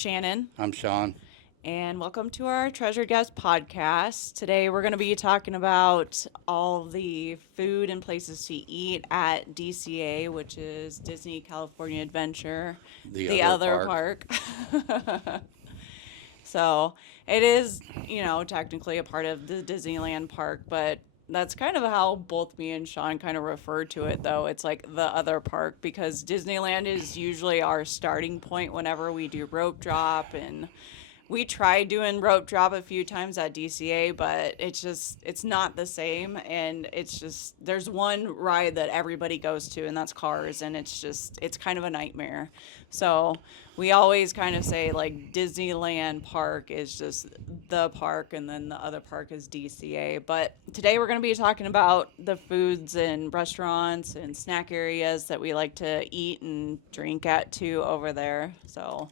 Shannon. I'm Sean. And welcome to our Treasured Guest podcast. Today we're going to be talking about all the food and places to eat at DCA, which is Disney California Adventure, The other park. So it is, technically a part of the Disneyland park, but that's kind of how both me and Sean kind of refer to it, though. It's like the other park because Disneyland is usually our starting point whenever we do rope drop, and we tried doing rope drop a few times at DCA, but it's not the same. And there's one ride that everybody goes to, and that's Cars. And it's kind of a nightmare. So we always kind of say like Disneyland Park is just the park, and then the other park is DCA. But today we're going to be talking about the foods and restaurants and snack areas that we like to eat and drink at too over there. So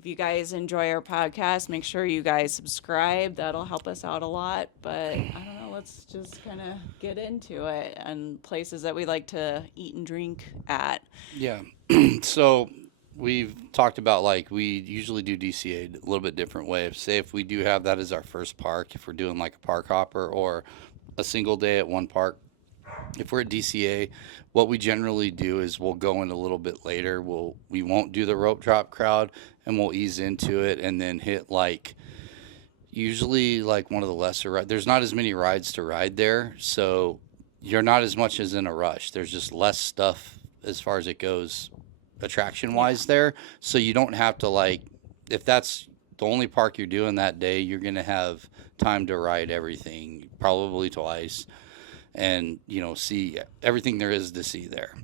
if you guys enjoy our podcast, make sure you guys subscribe. That'll help us out a lot. But I don't know, let's just kind of get into it and places that we like to eat and drink at. Yeah. So we've talked about like we usually do DCA a little bit different way. Say if we do have that as our first park, if we're doing like a park hopper or a single day at one park. If we're at DCA, what we generally do is we'll go in a little bit later. We won't do the rope drop crowd, and we'll ease into it and then hit like usually like one of the lesser rides. There's not as many rides to ride there, so you're not as much as in a rush. There's just less stuff as far as it goes attraction wise there. So you don't have to like, if that's the only park you're doing that day, you're going to have time to ride everything probably twice. And, see everything there is to see there.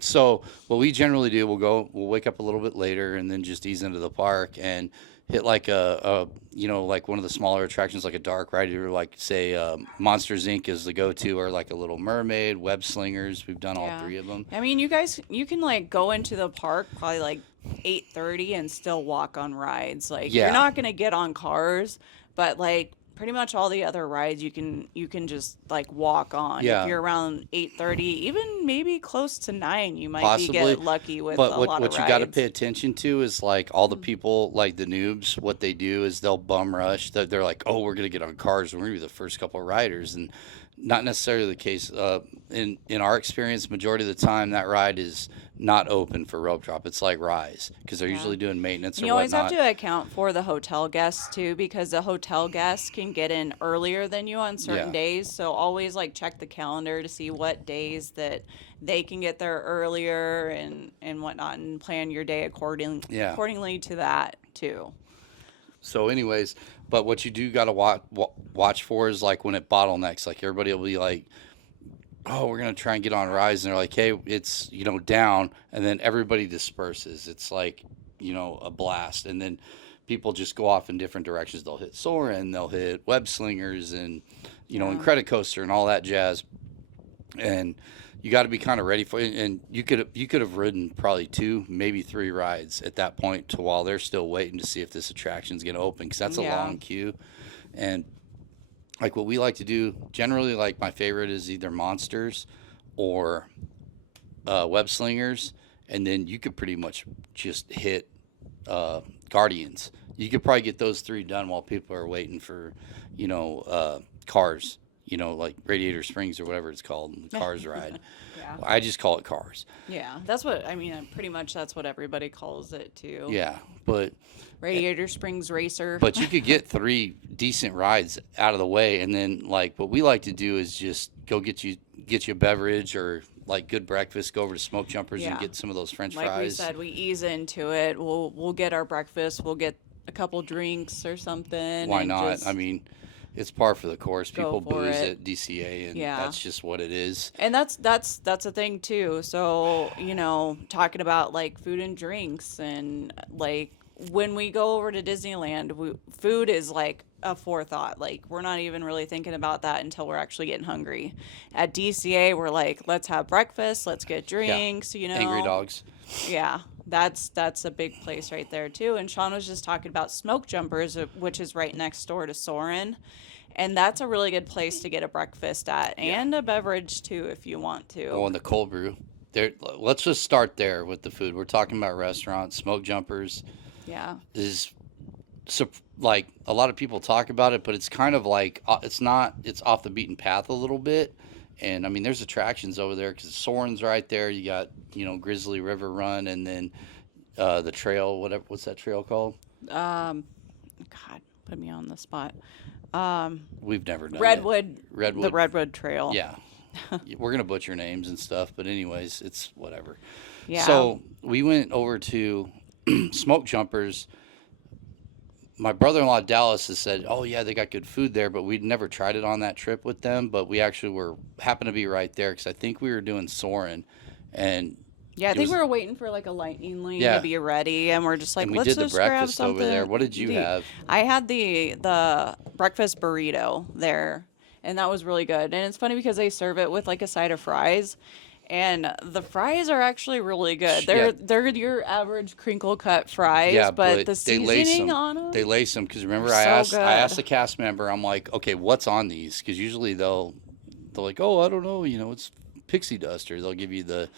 So what we generally do, we'll wake up a little bit later and then just ease into the park and hit like like one of the smaller attractions, like a dark ride, or like say Monsters Inc. is the go-to, or like a Little Mermaid, Web Slingers. We've done all three of them. I mean, you can like go into the park probably like 8:30 and still walk on rides. Like you're not going to get on Cars, but like pretty much all the other rides you can just like walk on. If you're around 8:30, even maybe close to 9, you might get lucky with a lot of rides. But what you got to pay attention to is like all the people, like the noobs, what they do is they'll bum rush. They're like, oh, we're gonna get on Cars and we're gonna be the first couple of riders, and not necessarily the case. In our experience, majority of the time that ride is not open for rope drop. It's like Rise, because they're usually doing maintenance or whatnot. You always have to account for the hotel guests too, because the hotel guests can get in earlier than you on certain days. So always like check the calendar to see what days that they can get there earlier and whatnot, and plan your day accordingly to that too. So anyways, but what you do got to watch for is like when it bottlenecks, like everybody will be like, oh, we're going to try and get on Rise. And they're like, hey, it's, down. And then everybody disperses. It's like, a blast. And then people just go off in different directions. They'll hit Soarin', they'll hit Web Slingers and, and Credit Coaster and all that jazz. And you got to be kind of ready for it. And you could have ridden probably 2, maybe 3 rides at that point to while they're still waiting to see if this attraction's going to open, because that's a long queue. And like what we like to do generally, like my favorite is either Monsters or Web Slingers, and then you could pretty much just hit Guardians. You could probably get those 3 done while people are waiting for Cars, like Radiator Springs or whatever it's called, the Cars ride. I just call it Cars. Yeah, that's what I mean. Pretty much that's what everybody calls it too. Yeah, but Radiator Springs Racer. But you could get 3 decent rides out of the way, and then like what we like to do is just go get you a beverage or like good breakfast. Go over to Smokejumpers and get some of those French fries. Like we said, we ease into it. We'll get our breakfast. We'll get a couple drinks or something. Why not? I mean, it's par for the course. People booze at DCA, and that's just what it is. And that's a thing too. So talking about like food and drinks, and like when we go over to Disneyland, food is like a forethought. Like we're not even really thinking about that until we're actually getting hungry. At DCA, we're like, let's have breakfast, let's get drinks. Angry Dogs. Yeah. That's a big place right there too. And Sean was just talking about Smokejumpers, which is right next door to Soarin', and that's a really good place to get a breakfast at, and a beverage too if you want to. Oh, and the cold brew. Let's just start there with the food. We're talking about restaurants, Smokejumpers. Yeah. is like a lot of people talk about it, but it's kind of like it's not. It's off the beaten path a little bit. And I mean, there's attractions over there because Soren's right there. You got Grizzly River Run, and then the trail. What's that trail called? Um, God, put me on the spot. Um, We've never done it. Redwood, the Redwood Trail. Yeah, we're gonna butcher names and stuff, but anyways, it's whatever. Yeah. So we went over to Smoke Jumpers. My brother-in-law Dallas has said, "Oh yeah, they got good food there," but we'd never tried it on that trip with them. But we actually happened to be right there because I think we were doing Soren, and Yeah, I think we were waiting for like a lightning lane Yeah. to be ready, and we're just like, and we let's did the just grab breakfast over something. there. What did you have? I had the breakfast burrito there, and that was really good. And it's funny because they serve it with like a side of fries, and the fries are actually really good. Yeah. They're your average crinkle cut fries, Yeah, but the they lace seasoning them. on them. They lace them because remember So I asked good. the cast member. I'm like, okay, what's on these? Because usually they're like, oh, I don't know, it's pixie dust, or they'll give you the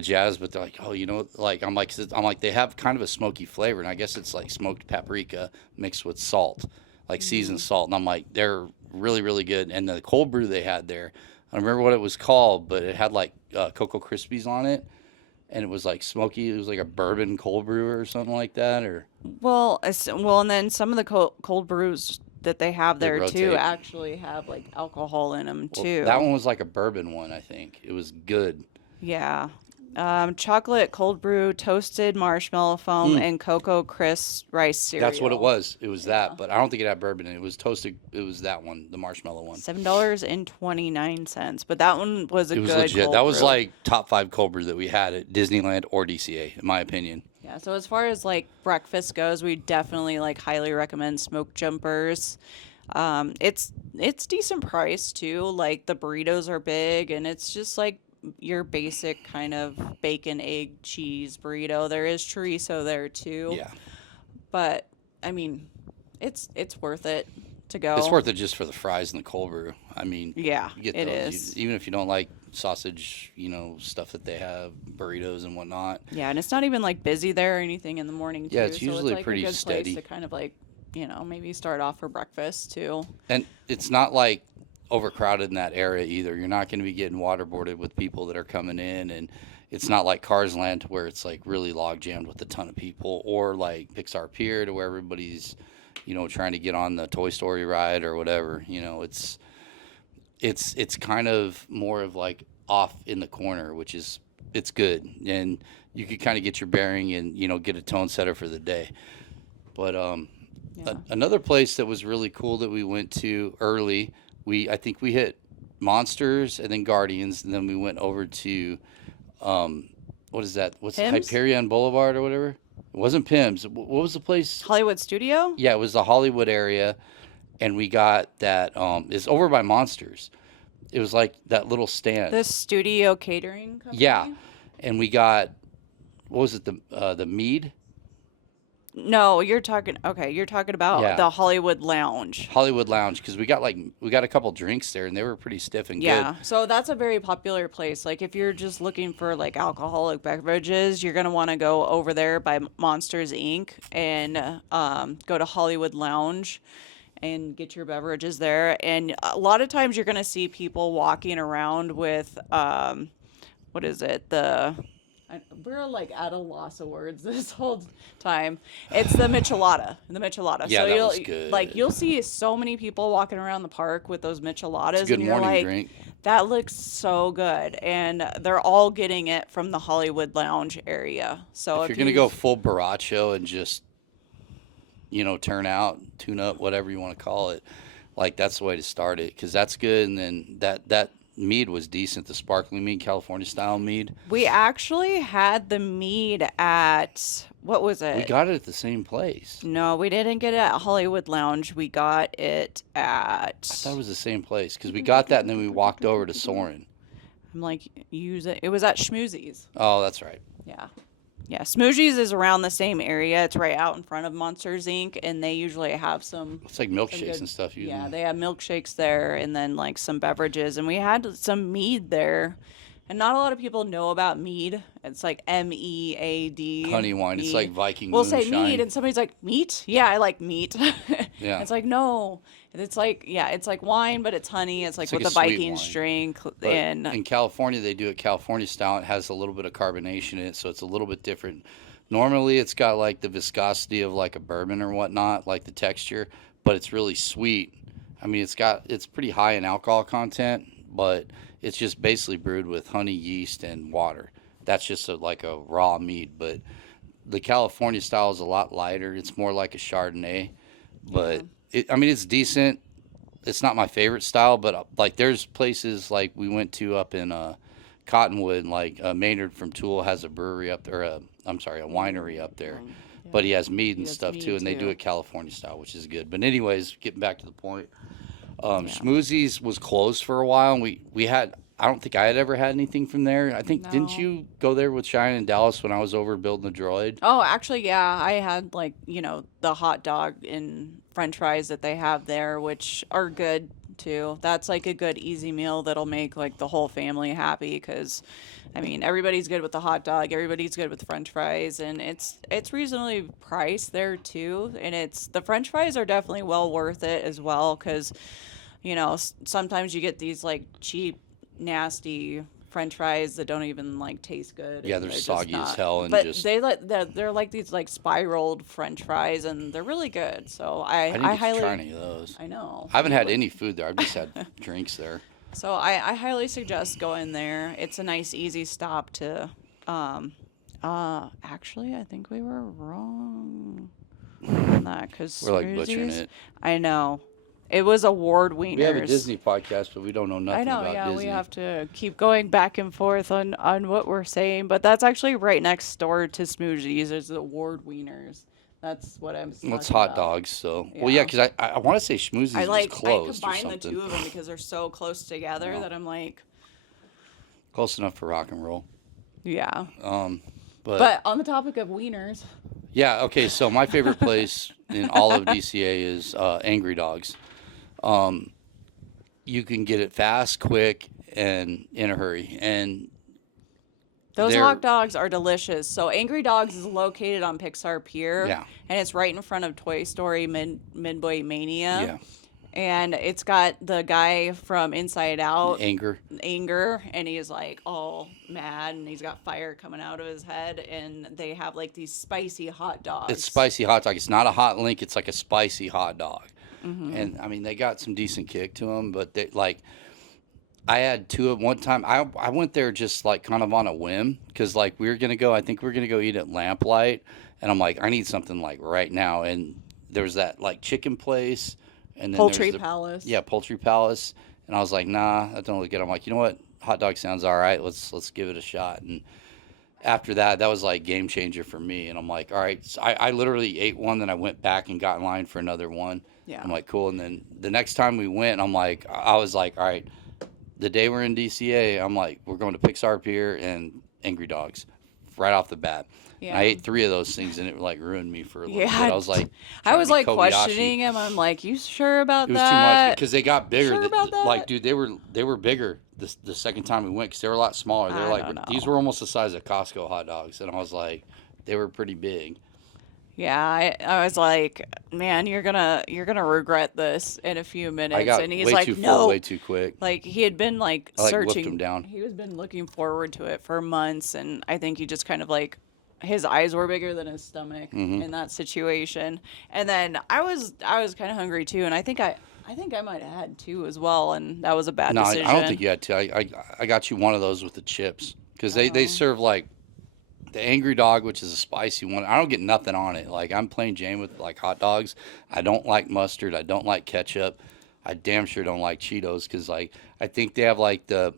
jazz, but they're like, oh, like I'm like they have kind of a smoky flavor, and I guess it's like smoked paprika mixed with salt, like seasoned salt, and I'm like, they're really really good. And the cold brew they had there, I don't remember what it was called, but it had like Cocoa Krispies on it, and it was like smoky. It was like a bourbon cold brew or something like that, or Well, and then some of the cold brews that they have they there too rotate. actually have like alcohol in them Well, too. that one was like a bourbon one, I think. It was good. Yeah. Chocolate cold brew, toasted marshmallow foam, and Cocoa Crisp rice cereal. That's what it was. It was that, but I don't think it had bourbon in it. It was toasted. It was that one, the marshmallow one. $7.29, but that one was a It was good legit. cold That was brew. like top 5 cold brew that we had at Disneyland or DCA, in my opinion. Yeah, so as far as like breakfast goes, we definitely like highly recommend Smoke Jumpers. It's decent price too. Like the burritos are big, and it's just like your basic kind of bacon, egg, cheese burrito. There is chorizo there too. Yeah. But I mean, it's worth it to go. It's worth it just for the fries and the cold brew. I mean, Yeah, you get it those. is. Even if you don't like sausage, stuff that they have, burritos and whatnot. Yeah, and it's not even like busy there or anything in the morning too. Yeah, it's so usually it's like pretty a good steady. place to kind of like, maybe start off for breakfast too. And it's not like overcrowded in that area either. You're not going to be getting waterboarded with people that are coming in, and it's not like Cars Land to where it's like really log jammed with a ton of people, or like Pixar Pier to where everybody's, trying to get on the Toy Story ride or whatever. It's kind of more of like off in the corner, which is it's good, and you could kind of get your bearing and get a tone setter for the day. But Yeah. another place that was really cool that we went to early, I think we hit Monsters and then Guardians, and then we went over to what is that? What's Pyms? Hyperion Boulevard or whatever? It wasn't Pims. What was the place? Hollywood Studio? Yeah, it was the Hollywood area, and we got that. It's over by Monsters. It was like that little stand. The studio catering company? Yeah, and we got what was it? The mead. No, you're talking about Yeah. the Hollywood Lounge. Hollywood Lounge, because we got a couple drinks there, and they were pretty stiff and Yeah. good. So that's a very popular place. Like if you're just looking for like alcoholic beverages, you're going to want to go over there by Monsters Inc. and go to Hollywood Lounge and get your beverages there. And a lot of times you're going to see people walking around with what is it? We're like at a loss of words this whole time. It's the Michelada. Yeah, so that you'll was good. like you'll see so many people walking around the park with those Micheladas, It's a good and you're morning like, drink. that looks so good. And they're all getting it from the Hollywood Lounge area. So If you're gonna go full Baracho and just tune up, whatever you want to call it, like that's the way to start it, because that's good. And then that mead was decent, the sparkling mead, California style mead. we actually had the mead at what was it? We got it at the same place. No, we didn't get it at Hollywood Lounge. We got it at. I thought it was the same place because we got that and then we walked over to Soren. I'm like, use it. It was at Schmoozies. Oh, that's right. Yeah. Yeah. Smoozies is around the same area. It's right out in front of Monsters Inc. And they usually have some. It's like some milkshakes good- and stuff. Usually. Yeah, they have milkshakes there and then like some beverages. And we had some mead there. And not a lot of people know about mead. It's like MEAD. Honey wine. It's like Mead. Viking We'll say mead, moonshine. and somebody's like, meat? Yeah, I like meat. Yeah. It's like, no. And it's like, yeah, it's like wine, but it's honey. It's like It's what like the a sweet Vikings wine. drink. But And in California, they do it California style. It has a little bit of carbonation in it, so it's a little bit different. Normally, it's got like the viscosity of like a bourbon or whatnot, like the texture, but it's really sweet. I mean, it's pretty high in alcohol content, but it's just basically brewed with honey, yeast, and water. That's just like a raw mead. But the California style is a lot lighter. It's more like a Chardonnay, but I mean, it's decent. It's not my favorite style, but like there's places like we went to up in Cottonwood, like Maynard from Tool has a brewery up there. I'm sorry, a winery up there, but he has mead and has stuff mead too, and they do too. it California style, which is good. But anyways, getting back to the point, Schmoozie's was closed for a while, and we had. I don't think I had ever had anything from there. I think didn't No. you go there with Cheyenne in Dallas when I was over building the droid? Oh, actually, yeah, I had like, the hot dog and french fries that they have there, which are good too. That's like a good easy meal that'll make like the whole family happy because I mean, everybody's good with the hot dog, everybody's good with the french fries, and it's reasonably priced there too, and it's the french fries are definitely well worth it as well cuz sometimes you get these like cheap nasty french fries that don't even like taste good Yeah, and they're they're just soggy as not, hell and but just. they're like these like spiraled french fries and they're really good, so I didn't I get to try highly any of those. I know I haven't you had would. any food there. I've just had drinks there. So I highly suggest going there. It's a nice easy stop to actually I think we were wrong on that because We're like butchering smoothies. it. I know it was award wieners. We have a Disney podcast, but we don't know I nothing know, about yeah, we Disney. have to keep going back and forth on what we're saying, but that's actually right next door to Smoothies. There's the Award Wieners. That's what I'm Well, it's talking hot about. dogs, so. Well, yeah, Yeah. because I want to say Schmoozie's I was I closed or combine the something. two of them because they're so close together Yeah. that I'm like, Close enough for rock and roll. yeah. But But on the topic of wieners, yeah, okay, so my favorite place in all of DCA is Angry Dogs. You can get it fast, quick, and in a hurry. And those they're, hot dogs are delicious. So Angry Dogs is located on Pixar Pier, yeah, and it's right in front of Toy Story Midway Mania. yeah, And it's got the guy from Inside Out, anger. Anger, and he's like all mad, and he's got fire coming out of his head, and they have like these spicy hot dogs. It's spicy hot dog. It's not a hot link. It's like a spicy hot dog. And I mean, they got some decent kick to them, but they like. I had two at one time. I went there just like kind of on a whim because like we were gonna go. I think we are gonna go eat at Lamplight, and I'm like, I need something like right now. And there was that like chicken place, and then Poultry there's Palace. yeah, Poultry Palace. And I was like, nah, that don't look good. I'm like, you know what, hot dog sounds all right. Let's give it a shot. And after that, that was like game changer for me. And I'm like, all right. So I literally ate one, then I went back and got in line for another one. Yeah. I'm like, cool. And then the next time we went, I was like, all right. The day we're in DCA, I'm like, we're going to Pixar Pier and Angry Dogs, right off the bat. Yeah. And I ate 3 of those things, and it like ruined me for a little bit. Yeah, I was like, I trying was to be like Kobayashi. questioning him. I'm like, you sure about It was too much that? because they got bigger. Sure about that? Like, dude, they were bigger the second time we went because they were a lot smaller. They were I like don't know. these were almost the size of Costco hot dogs, and I was like, they were pretty big. Yeah, I was like, man, you're gonna regret this in a few minutes. I got And he's way like, too full, no. way too quick. Like he had been like I, like, wolfed searching. him down. He was been looking forward to it for months, and I think he just kind of like his eyes were bigger than his stomach Mm-hmm. in that situation. And then I was kind of hungry too, and I think I might have had 2 as well, and that was a bad No, decision. I don't think you had to. I got you one of those with the chips because they serve like the Angry Dog, which is a spicy one. I don't get nothing on it. Like I'm plain Jane with like hot dogs. I don't like mustard. I don't like ketchup. I damn sure don't like Cheetos because like I think they have like the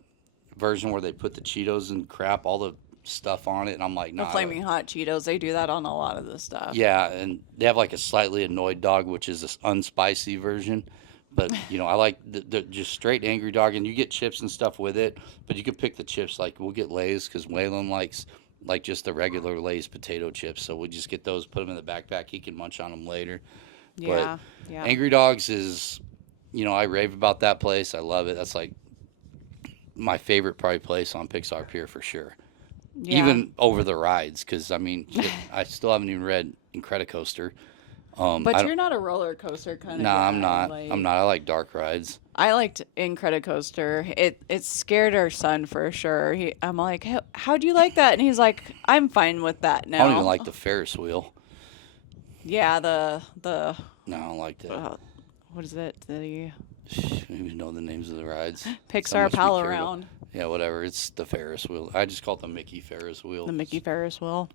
version where they put the Cheetos and crap all the stuff on it, and I'm like, The nah. flaming hot Cheetos, they do that on a lot of this stuff. Yeah, and they have like a slightly annoyed dog, which is this unspicy version. But I like the just straight Angry Dog, and you get chips and stuff with it. But you can pick the chips. Like we'll get Lay's because Waylon likes like just the regular Lay's potato chips. So we just get those, put them in the backpack. He can munch on them later. Yeah, yeah. Angry Dogs is, I rave about that place. I love it. That's like my favorite probably place on Pixar Pier for sure. Yeah. Even over the rides, because I mean, shit, I still haven't even read Incredicoaster. I But don't. you're not a roller coaster kind of Nah, guy. I'm not. Like, I'm not. I like dark rides. I liked Incredicoaster. It scared our son for sure. I'm like, how do you like that? And he's like, I'm fine with that I don't even now. like the Ferris wheel. Yeah, No, I don't like that. what is it? The I don't even know the names of the rides. So Pixar much we Pal care about. Around, Yeah, whatever. It's the Ferris wheel. I just call it the Mickey Ferris wheel. the Mickey Ferris wheel.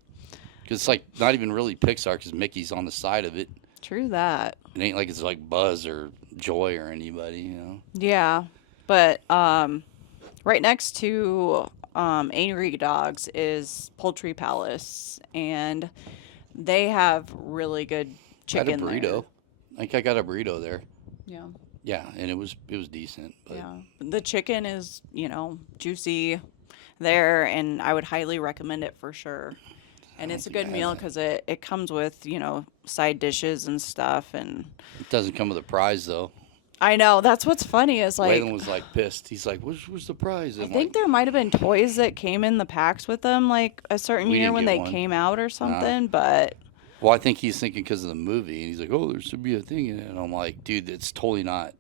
Because it's like not even really Pixar because Mickey's on the side of it. True that. It ain't like it's like Buzz or Joy or anybody, you know. Yeah, but right next to Angry Dogs is Poultry Palace, and they have really good I had a chicken burrito. there. I think I got a burrito there. Yeah. Yeah, and it was decent. But Yeah. The chicken is, juicy there, and I would highly recommend it for sure. And don't it's a think I good had meal that. because it comes with, side dishes and stuff. And it doesn't come with a prize though. I know, that's what's funny is like, Waylon was like pissed. He's like, "What's the prize?" I I'm think like, there might have been toys that came in the packs with them like a certain We year didn't when get they one. came out or something, but well, I think he's thinking because of the movie, and he's like, "Oh, there should be a thing in it." And I'm like, "Dude, it's totally not.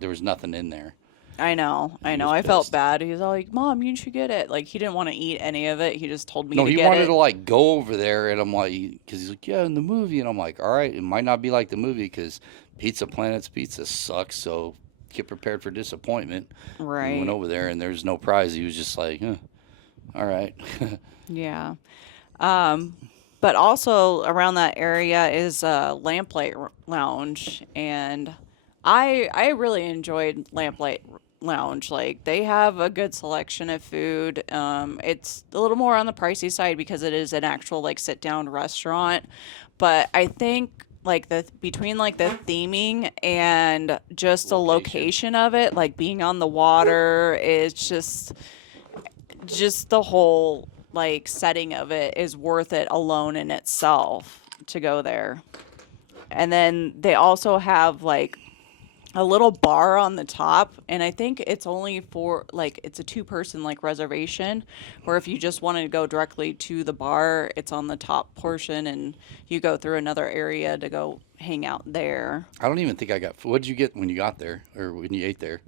There was nothing in there." I know. He was I felt pissed. bad. He's all like, "Mom, you should get it." Like he didn't want to eat any of it. He just told me No, to he get wanted it. to like go over there, and I'm like, because he's like, "Yeah, in the movie," and I'm like, "All right, it might not be like the movie because Pizza Planet's pizza sucks, so get prepared for disappointment." And we Right. went over there, and there's no prize. He was just like, "All right." Yeah. But also around that area is Lamplight Lounge, and I really enjoyed Lamplight Lounge. Like they have a good selection of food. It's a little more on the pricey side because it is an actual like sit down restaurant, but I think like the between like the theming and just the Location. location of it, like being on the water, is just the whole like setting of it is worth it alone in itself to go there. And then they also have like a little bar on the top, and I think it's only for like it's a two-person like reservation, or if you just want to go directly to the bar, it's on the top portion and you go through another area to go hang out there. I don't even think I got. What did you get when you got there, or when you ate there?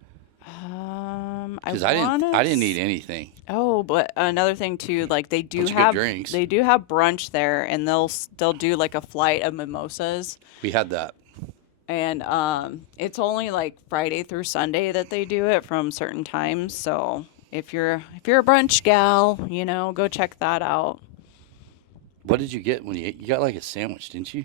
I Because wanna I didn't eat anything. Oh, but another thing too, like Bunch of good drinks. they do have brunch there, and they'll do like a flight of mimosas, We had that. and it's only like Friday through Sunday that they do it from certain times. So if you're a brunch gal, go check that out. What did you get when you ate? You got like a sandwich, didn't you?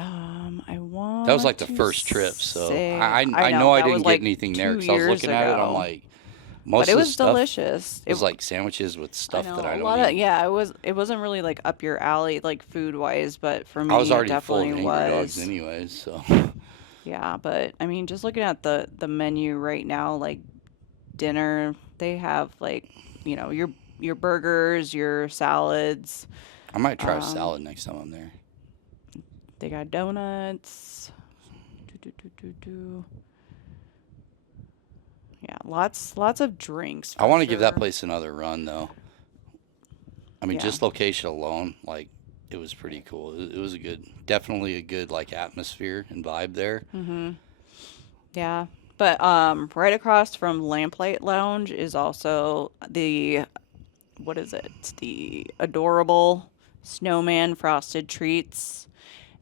I want That was like the to first trip, so say- I know I that didn't was, get like, anything there 2 because I was years looking at it. I'm ago. like, most But it of the was stuff delicious. was like sandwiches with stuff I know, that I a don't lot eat. of yeah, it wasn't really like up your alley like food wise, but for me I was it already full of definitely Angry Dogs was. anyways, so Yeah, but I mean, just looking at the menu right now, like dinner, they have like your burgers, your salads. I might try a Um, salad next time I'm there. They got donuts. Do. Yeah, lots of drinks. I for want to give that sure. place another run though. I mean, Yeah. just location alone, like it was pretty cool. It was definitely a good like atmosphere and vibe there. Yeah, but right across from Lamplight Lounge is also what is it? It's the adorable snowman frosted treats.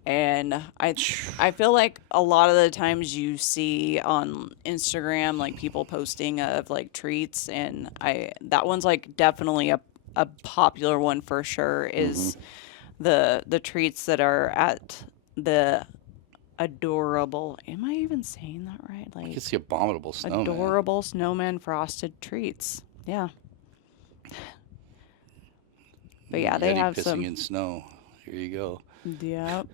And I feel like a lot of the times you see on Instagram like people posting of like treats, and that one's like definitely a popular one for sure is the treats that are at the adorable. Am I even saying that right? Like It's the abominable snowman. adorable snowman frosted treats. Yeah. But yeah, they Yeti have pissing some. in snow. Here you go. Yep.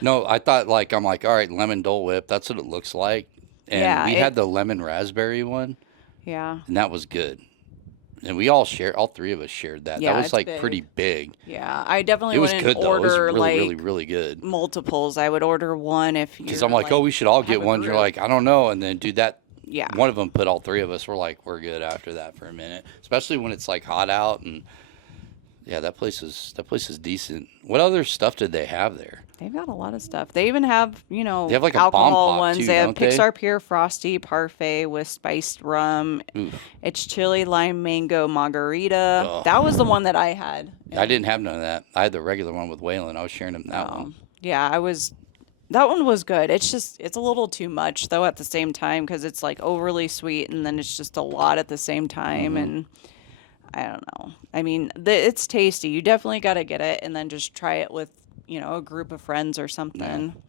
No, I thought like I'm like, all right, lemon Dole Whip. That's what it looks like. And Yeah, we had the lemon raspberry one, Yeah. and that was good. And all three of us shared that. Yeah, That was it's like big. pretty big. Yeah, I definitely It was wouldn't good though. It was order really, like really, really good. multiples. I would order one if Because you're I'm like, oh, we should all have get a one. You're group. like, I don't know. And then, dude, that Yeah. one of them put all three of us. We're like, we're good after that for a minute, especially when it's like hot out. And yeah, that place is decent. What other stuff did they have there? They've got a lot of stuff. They even have, They have like a bomb alcohol pop ones. too, They have don't they? Pixar Pure Frosty Parfait with spiced rum. Oof. It's chili lime mango margarita. Ugh. That was the one that I had. I didn't have none of that. I had the regular one with Waylon. I was sharing him that one. Yeah, that one was good. It's a little too much though at the same time because it's like overly sweet and then it's just a lot at the same time. And I don't know. I mean, it's tasty. You definitely got to get it and then just try it with, a group of friends or something. Yeah.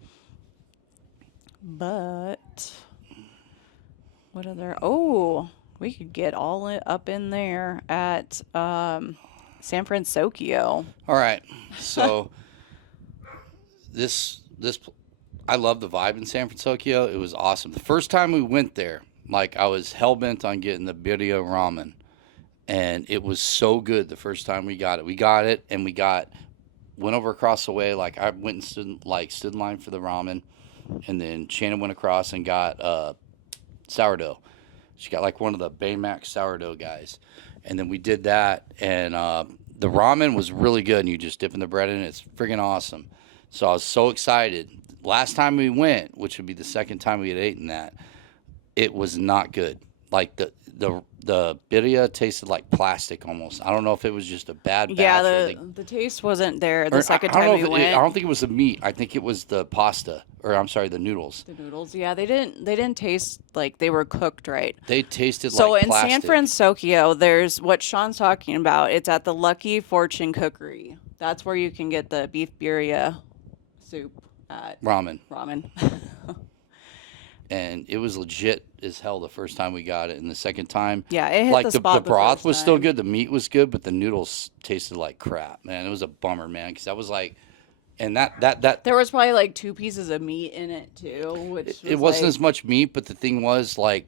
But what other? Oh, we could get up in there at San Francisco. All right. So this I love the vibe in San Francisco. It was awesome. The first time we went there, like I was hell bent on getting the birria ramen, and it was so good the first time we got it. We got it, and went over across the way. Like I went and stood in line for the ramen, and then Shannon went across and got sourdough. She got like one of the Baymax sourdough guys, and then we did that, and the ramen was really good. And you just dip in the bread in it. It's friggin' awesome. So I was so excited. Last time we went, which would be the second time we had eaten that, it was not good. Like the birria tasted like plastic almost. I don't know if it was just a bad batch. Yeah, the taste wasn't there the second time we went. I don't think it was the meat. I think it was the pasta, or I'm sorry, the noodles. The noodles, yeah, they didn't taste like they were cooked right. They tasted so like in plastic. San Francisco, there's what Sean's talking about. It's at the Lucky Fortune Cookery. That's where you can get the beef birria soup at Ramen. And it was legit as hell the first time we got it, and the second time, yeah, it hit like the spot. the broth first was still time. good, the meat was good, but the noodles tasted like crap, man. It was a bummer, man, because I was like, and that There was probably like 2 pieces of meat in it too, which it wasn't as much meat, but the thing was like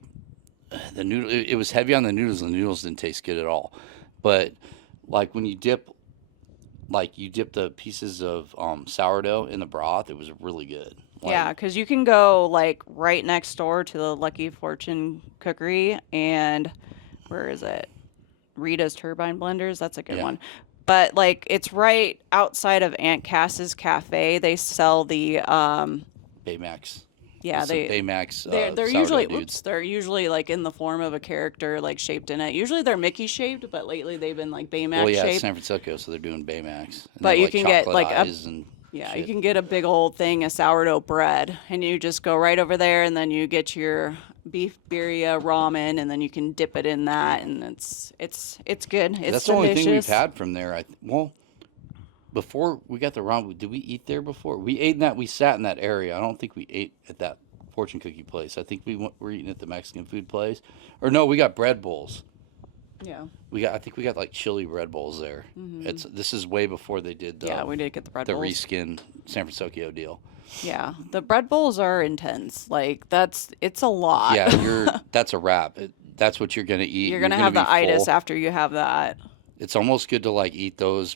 the noodle. It was heavy on the noodles. And the noodles didn't taste good at all, but like when you dip the pieces of sourdough in the broth, it was really good. Like, yeah, because you can go like right next door to the Lucky Fortune Cookery, and where is it? Rita's Turbine Blenders. That's a good one. But like it's right outside of Aunt Cass's cafe. They sell the Baymax. yeah, It's a Baymax. they're sourdough usually dudes. they're usually like in the form of a character like shaped in it. Usually they're Mickey shaped, but lately they've been like Baymax Well, yeah, it's shaped. San Francisco, so they're doing Baymax. And But they you have, can get, chocolate like, a- eyes and Yeah, shit. you can get a big old thing of sourdough bread, and you just go right over there, and then you get your beef birria ramen, and then you can dip it in that, and it's good. It's That's the only thing we've delicious. had from there. Before we got the ramen, did we eat there before? We ate in that. We sat in that area. I don't think we ate at that fortune cookie place. I think we're eating at the Mexican food place, or no, we got bread bowls. Yeah. I think we got like chili bread bowls there. This is way before they did the Yeah, we did get the bread the bowls. reskin San Francisco deal. Yeah, the bread bowls are intense. Like it's a lot. Yeah, that's a wrap. That's what you're gonna eat. You're gonna have the be itis full. after you have that. It's almost good to like eat those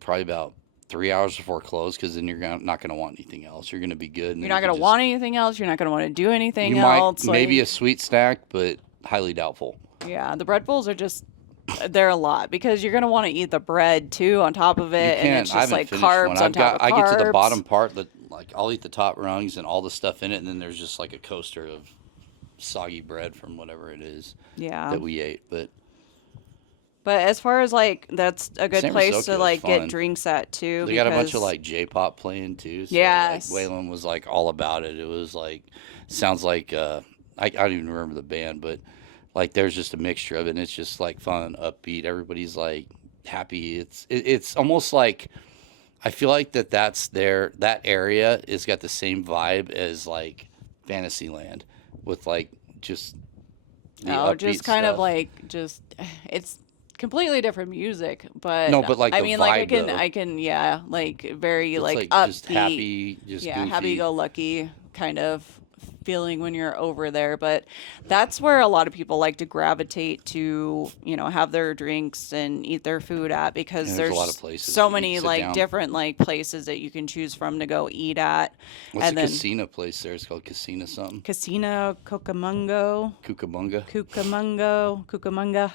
probably about 3 hours before close, because then you're not gonna want anything else. You're gonna be good. And You're then not gonna want anything else. You're not gonna want to do anything You else. might maybe a like, sweet snack, but highly doubtful. yeah, the bread bowls are just. They're a lot because you're gonna want to eat the bread too on top of it, and it's I just haven't like finished carbs one. on top of carbs. I get to the bottom part that like I'll eat the top rungs and all the stuff in it, and then there's just like a coaster of soggy bread from whatever it is Yeah. that we ate. But But as far as like that's a good San place Francisco to is like fun. get drinks at too. they got a bunch of because- like J-pop playing too. So, Yes. like, Waylon was like all about it. It was like sounds like I don't even remember the band, but like there's just a mixture of it, and it's just like fun, upbeat. Everybody's like happy. It's almost like I feel like that area has got the same vibe as like Fantasyland, with like just the No, just upbeat kind of stuff. like it's completely different music, but No, but, like, I the mean, like vibe, though. I can yeah, like very It's like like upbeat, just happy, just yeah, goofy. happy go lucky kind of feeling when you're over there. But that's where a lot of people like to gravitate to, have their drinks and eat their food at, because And there's a lot of there's places so that you many can sit like down. different like places that you can choose from to go eat at. What's And the then casino place there? It's called Casino something. Casino Cucamonga. Cucamonga. Cucamonga.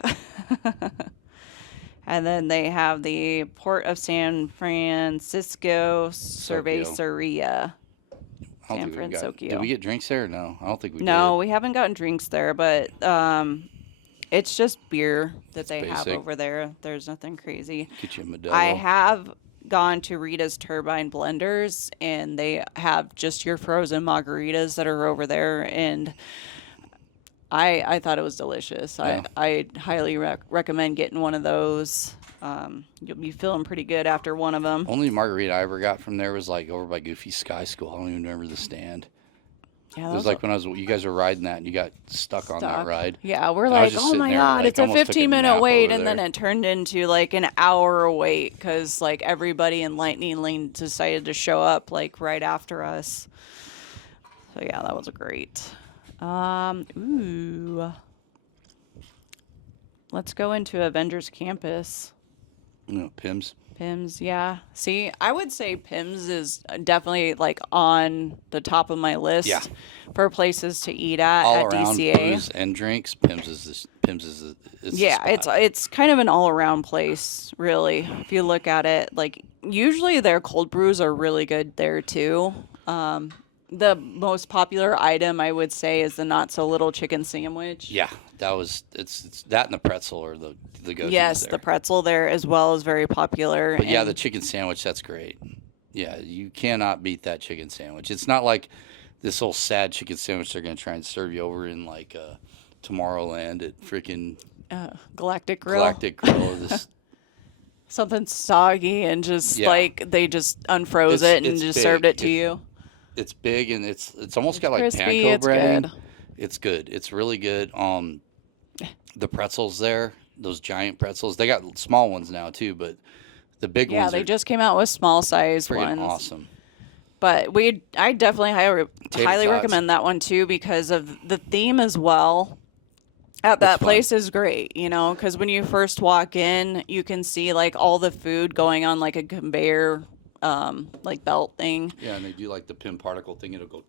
And then they have the Port of San Francisco Cerveceria. I don't San think we got. Francisco. Did we get drinks there? No, I don't think we No, did. we haven't gotten drinks there, but it's just beer that they have basic. over there. There's nothing crazy. Get you a Modelo. I have gone to Rita's Turbine Blenders, and they have just your frozen margaritas that are over there, and I thought it was delicious. Yeah. I highly recommend getting one of those. You'll be feeling pretty good after one of them. Only margarita I ever got from there was like over by Goofy Sky School. I don't even remember the stand. Yeah, It was like when you guys were riding that and you got stuck on that ride. Yeah, we're And I was like, just oh sitting my there, God, like, it's a almost took a 15-minute nap wait. over And then there. it turned into like an hour wait because like everybody in Lightning Lane decided to show up like right after us. So yeah, that was great. Ooh. Let's go into Avengers Campus. Pyms. Pyms, yeah. See, I would say Pyms is definitely like on the top of my list Yeah. for places to eat at All at around DCA. booze and drinks. Pyms is the Yeah, spot. it's kind of an all around place, really. If you look at it, like usually their cold brews are really good there too. The most popular item I would say is the not so little chicken sandwich. Yeah, it's that and the pretzel are the go-tos Yes, there. the pretzel there as well is very popular. But yeah, and- the chicken sandwich, that's great. Yeah, you cannot beat that chicken sandwich. It's not like this old sad chicken sandwich they're going to try and serve you over in like Tomorrowland at freaking Galactic Grill. Galactic Grill. This, Something soggy and just Yeah. like they just unfroze it and it's just big. served it to you. it's big and it's almost got like Crispy, panko it's breading. good. It's good. It's really good. The pretzels there, those giant pretzels, they got small ones now too, but the big Yeah, ones they are just came out with small size freaking ones. awesome. But I definitely highly tots. recommend that one too because of the theme as well. At that It's fun. place is great, because when you first walk in, you can see like all the food going on like a conveyor, like belt thing. Yeah, and they do like the pin particle thing. It'll go,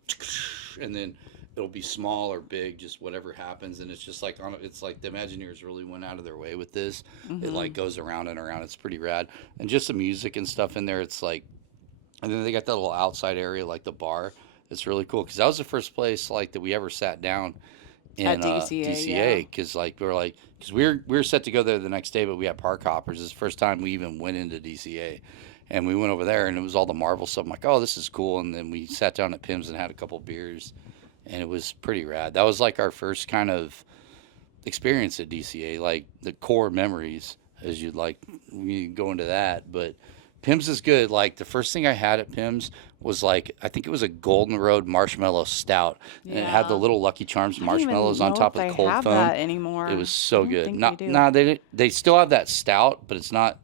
and then it'll be small or big, just whatever happens. And it's just like it's like the Imagineers really went out of their way with this. It like goes around and around. It's pretty rad, and just the music and stuff in there. It's like, and then they got that little outside area like the bar. It's really cool because that was the first place like that we ever sat down in At DCA, because we were set to go there the next day, but we had park hoppers. It's the first time we even went into DCA. And we went over there, and it was all the Marvel stuff. I'm like, oh, this is cool. And then we sat down at Pyms and had a couple beers, and it was pretty rad. That was like our first kind of experience at DCA, like the core memories, as you'd like. We can go into that, but Pyms is good. Like the first thing I had at Pyms was like I think it was a Golden Road marshmallow stout, and it had the Yeah. little Lucky Charms I don't even marshmallows on know top if of the they cold have foam. that anymore. It was I so don't good. think Not, they do. nah, they still have that stout, but it's not.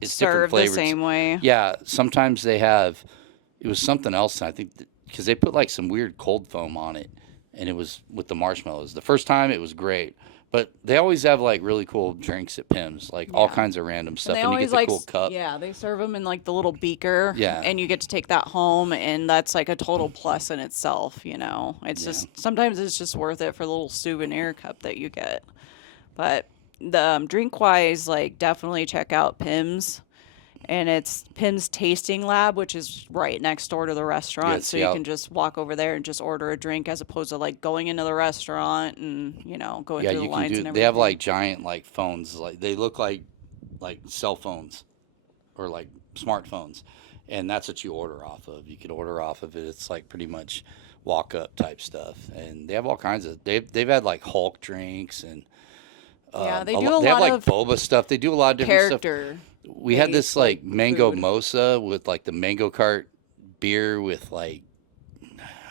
It's different Served the flavors. same way. Yeah, sometimes they have. It was something else. I think because they put like some weird cold foam on it, and it was with the marshmallows. The first time it was great, but they always have like really cool drinks at Pyms, like all Yeah. kinds of random stuff, And they and you always get the like, cool cup. yeah, they serve them in like the little beaker. Yeah. And you get to take that home, and that's like a total plus in itself, It's Yeah. just, sometimes it's just worth it for the little souvenir cup that you get. But the drink wise, like definitely check out Pyms. And it's Pyms Tasting Lab, which is right next door to the restaurant. it's So you out- can just walk over there and just order a drink as opposed to like going into the restaurant and, going Yeah, through the you can lines do. and everything. They have like giant like phones, like they look like cell phones or like smartphones, and that's what you order off of. You could order off of it. It's like pretty much walk up type stuff, and they have all kinds of. They've had like Hulk drinks and. Yeah, they a do lo- a They have lot like of boba stuff. They do a lot of different stuff. character. We had this based, like like, mango food. mosa with like the mango cart beer with like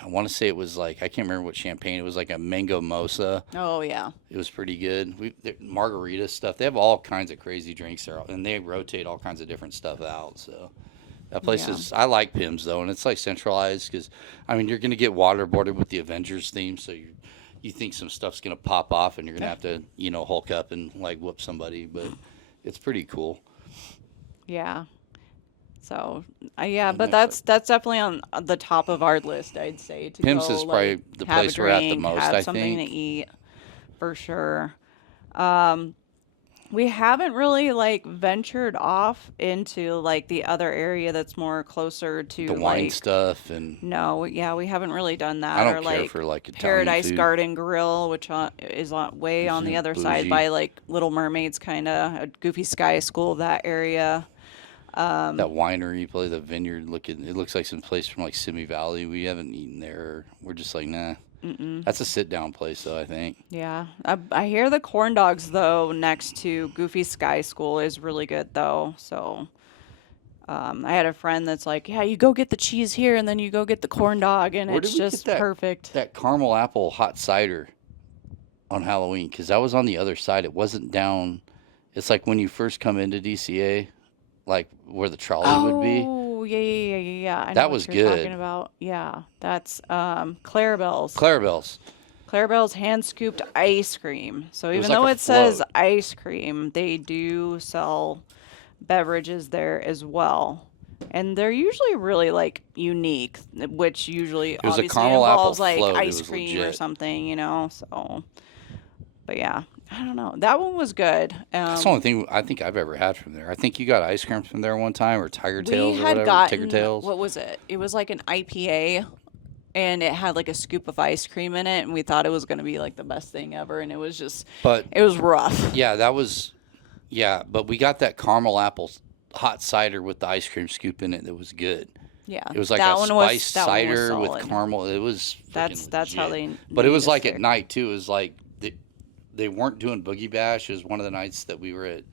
I want to say it was like I can't remember what champagne. It was like a mango mosa. Oh, yeah. It was pretty good. Margarita stuff. They have all kinds of crazy drinks there, and they rotate all kinds of different stuff out. So That place Yeah. is. I like PIMS though, and it's like centralized because, I mean, you're gonna get waterboarded with the Avengers theme, so you think some stuff's gonna pop off, and you're gonna have to Hulk up and like whoop somebody, but it's pretty cool. Yeah. So, yeah, And but there's that's definitely on the top of our list, I'd say, to PIMS go is probably like the have a place we're at the drink, most. have I something to think. eat for sure. Um, we haven't really like ventured off into like the other area that's more closer The to wine like stuff, and no, yeah, we haven't really done I that or don't care like for like Italian Paradise food. Garden Grill, which is way on the other side Bougie. by like Little Mermaids kind of Goofy Sky School that area. That winery, probably the vineyard. It looks like some place from like Simi Valley. We haven't eaten there. We're just like, nah. That's a sit down place, though. I think. Yeah, I hear the corn dogs though next to Goofy Sky School is really good though. So I had a friend that's like, yeah, you go get the cheese here and then you go get the corn dog and Where did it's we get just that perfect. that caramel apple hot cider on Halloween? Because that was on the other side. It wasn't down. It's like when you first come into DCA, like where the trolley would be. Oh, yeah. I know That what was you're talking good. about. Yeah, that's Clarabelle's. Clarabelle's. Clarabelle's hand scooped ice cream. So It was even like though a it says float. ice cream, they do sell beverages there as well. And they're usually really like unique, which usually It was a obviously caramel apple involves like float. It ice was cream or legit. something, So, but yeah, I don't know. That one was good. That's the only thing I think I've ever had from there. I think you got ice cream from there one time, or Tiger We Tails or had whatever. Tiger gotten, Tails. what was it? It was like an IPA and it had like a scoop of ice cream in it. And we thought it was going to be like the best thing ever. And it was just, But it was rough. yeah, that was but we got that caramel apple hot cider with the ice cream scoop in it that was good. Yeah. It was like that a one was, spiced that one was cider with solid. caramel. It was That's how legit. they But it made was us like at sick. night too. It was like they weren't doing Boogie Bash. It was one of the nights that we were at.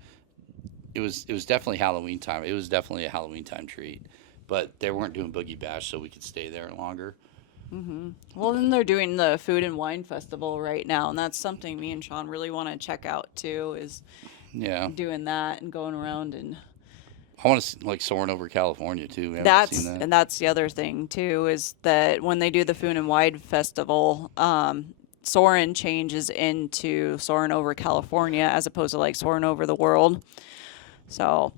It was definitely Halloween time. It was definitely a Halloween time treat. But they weren't doing Boogie Bash, so we could stay there longer. Well, then they're doing the Food and Wine Festival right now. And that's something me and Sean really want to check out too, is Yeah, doing that and going around and I want to like soaring over California too. We haven't seen that. and that's the other thing too, is that when they do the Food and Wine Festival, Soarin' changes into Soarin' over California as opposed to like Soarin' over the world. So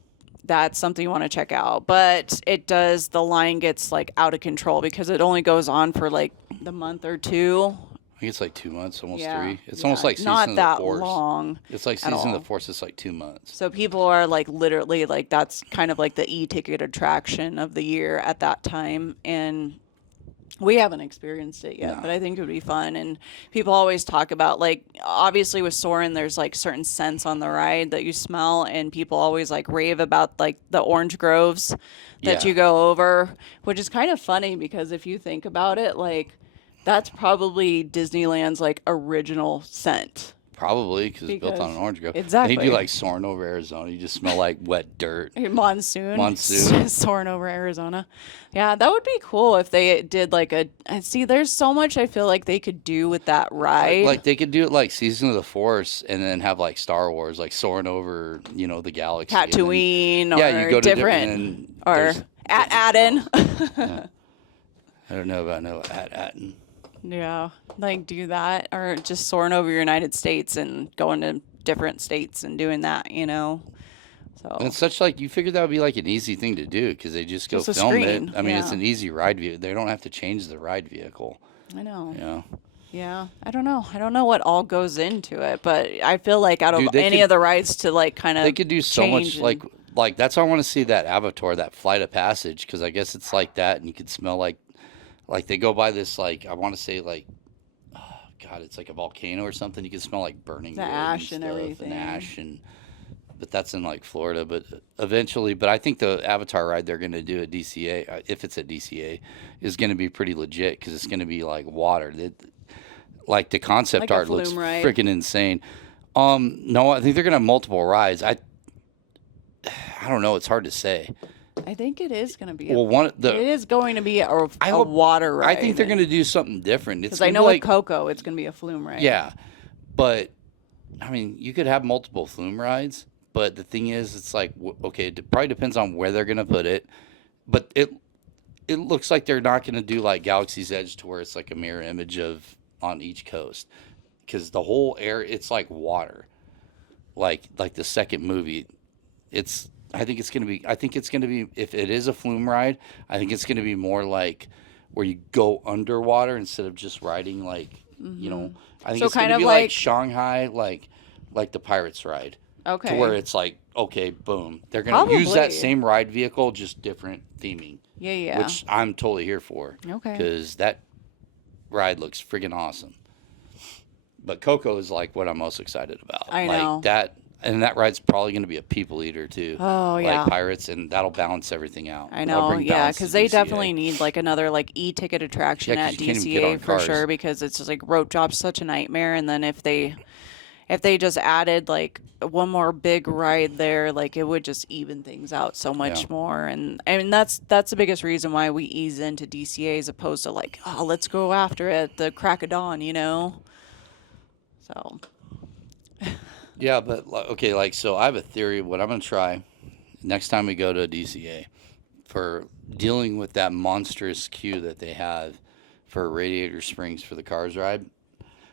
that's something you want to check out. But the line gets like out of control because it only goes on for like the month or two. I think it's like 2 months, almost Yeah, 3. It's yeah, almost like not Season of that the Force. long It's like at Season of all. the Force. It's like 2 months. So people are like literally like that's kind of like the e-ticket attraction of the year at that time, and we haven't experienced it yet, No. but I think it would be fun. And people always talk about like obviously with Soarin' there's like certain scents on the ride that you smell, and people always like rave about like the orange groves that Yeah. you go over, which is kind of funny because if you think about it, like that's probably Disneyland's like original scent. Probably because it's built on an Because- orange grove. exactly. And you do like soaring over Arizona. You just smell like wet dirt. Monsoon. Soaring over Arizona. Yeah, that would be cool if they did like see, there's so much I feel like they could do with that ride. Like they could do it like Season of the Force and then have like Star Wars, like soaring over, the galaxy. and then- Tatooine or yeah, you go to different. and Or there's- at Aden. I don't know about Atten. Yeah, like do that or just soaring over the United States and going to different states and doing that, So And it's such like you figured that would be like an easy thing to do because they just go Just a film screen, it. I mean, it's yeah. an easy ride vehicle. They don't have to change the ride vehicle. I know. Yeah. Yeah, I don't know. I don't know what all goes into it, but I feel like out of Dude, they any could- of the rides to like kind of They could do so much change like that's why I want to see that Avatar, that Flight of Passage, because I guess it's like that, and you could smell like they go by this like I want to say like oh God, it's like a volcano or something. You can smell like burning The wood ash and stuff, everything. and ash but that's in like Florida. But eventually, but I think the Avatar ride they're going to do at DCA, if it's at DCA, is going to be pretty legit because it's going to be like water. Like the concept Like a art looks flume ride? freaking insane. No, I think they're gonna have multiple rides. I don't know. It's hard to say. I think it is going to be. Well, it is going to be a hope- water ride. I think they're gonna do something different. It's because I gonna know be with Coco, it's going to be a flume ride. yeah, but I mean, you could have multiple flume rides. But the thing is, it's like okay, it probably depends on where they're gonna put it, but it looks like they're not going to do like Galaxy's Edge to where it's like a mirror image of on each coast, because the whole air, it's like water, like the second movie. It's I think it's going to be if it is a flume ride, I think it's going to be more like where you go underwater instead of just riding like I think So it's going kind to of be like like Shanghai, like the Pirates ride, to where okay, it's like, okay, boom, they're going to use that probably. same ride vehicle, just different theming, Yeah, yeah. which I'm totally here for, Okay. because that ride looks friggin' awesome. But Coco is like what I'm most excited about. I know. Like that, and that ride's probably going to be a people eater too. Oh Like yeah. Pirates, and that'll balance everything out. I That'll know, bring yeah, balance to because they DCA. definitely need like another like e-ticket attraction Yeah, 'cause at you can't even get DCA on for cars. sure because it's just like rope drop's such a nightmare, and then if they just added like one more big ride there, like it would just even things out so Yeah. much more, and I mean that's the biggest reason why we ease into DCA as opposed to like oh let's go after it at the crack of dawn, So Yeah, but okay, like so I have a theory of what I'm going to try next time we go to a DCA for dealing with that monstrous queue that they have for Radiator Springs for the Cars ride.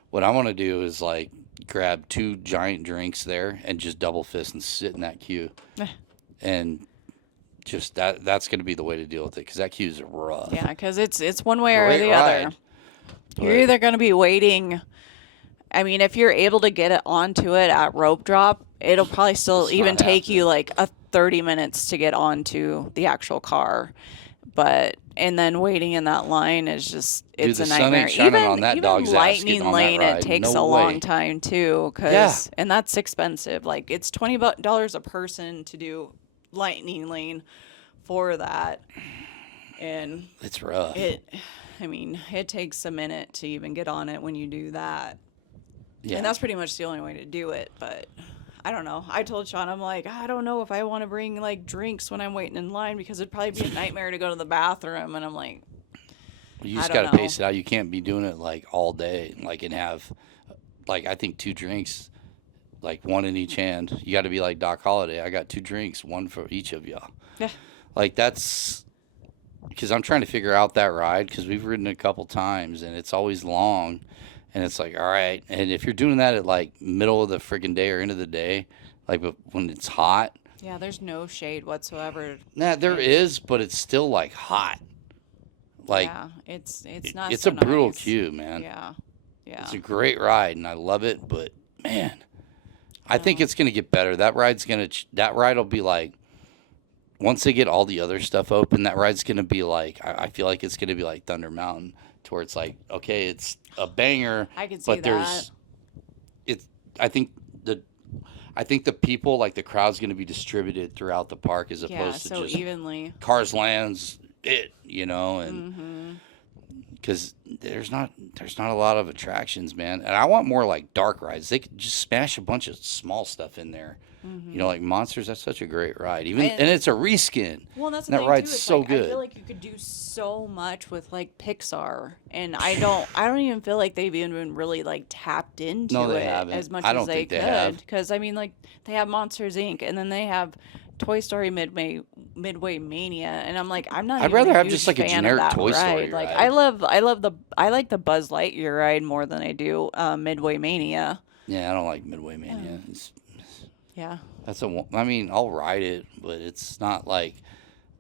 What I want to do is like grab 2 giant drinks there and just double fist and sit in that queue, and just that's going to be the way to deal with it, because that queue is rough. yeah, because it's one way or Great the ride, other. You're but either going to be waiting. I mean, if you're able to get it onto it at rope drop, it'll probably still it's even not take you happening. like 30 minutes to get onto the actual car. And then waiting in that line is just, Dude, it's the a sun nightmare. ain't shining on that Even dog's ass getting Lightning on that Lane, it ride. takes No a long way. time too, Yeah, and that's expensive. Like it's $20 a person to do Lightning Lane for that. And it's rough. I mean, it takes a minute to even get on it when you do that. Yeah. And that's pretty much the only way to do it. But I don't know. I told Sean, I'm like, I don't know if I want to bring like drinks when I'm waiting in line because it'd probably be a nightmare to go to the bathroom. And I'm like, You I just don't got to know. pace it out. You can't be doing it like all day, like, and have like I think 2 drinks, like one in each hand. You got to be like Doc Holliday. I got 2 drinks, one for each of y'all. Yeah. Like that's because I'm trying to figure out that ride, because we've ridden it a couple times and it's always long, and it's like, all right. And if you're doing that at like middle of the friggin' day or end of the day, like when it's hot, yeah, there's no shade whatsoever. nah, there is, but it's still like hot. Like Yeah, it's not it's so a brutal nice. queue, man. Yeah. Yeah. It's a great ride and I love it, but man, I think No. it's gonna get better. That ride will be like, once they get all the other stuff open, that ride's gonna be like, I feel like it's gonna be like Thunder Mountain, to where it's like, okay, it's a banger, I can see but that. there's it's I think the people, like the crowd's gonna be distributed throughout the park as Yeah, opposed to so just evenly. Cars Lands and Mm-hmm. because there's not a lot of attractions, man. And I want more like dark rides. They could just smash a bunch of small stuff in there. Mm-hmm. Like Monsters, that's such a great ride. And And it's a reskin. well, that's the That thing ride's too. It's so like I good. feel like you could do so much with like Pixar, and I don't even feel like they've even really like tapped into No, they it haven't. as much I as don't they think they have. could. Because I mean, like they have Monsters Inc. and then they have Toy Story Midway Mania, and I'm like, I'm not. I'd even rather a have huge just like a fan of generic that Toy Story ride. Like ride. I like the Buzz Lightyear ride more than I do Midway Mania. Yeah, I don't like Midway Mania. Yeah. I mean, I'll ride it, but it's not like,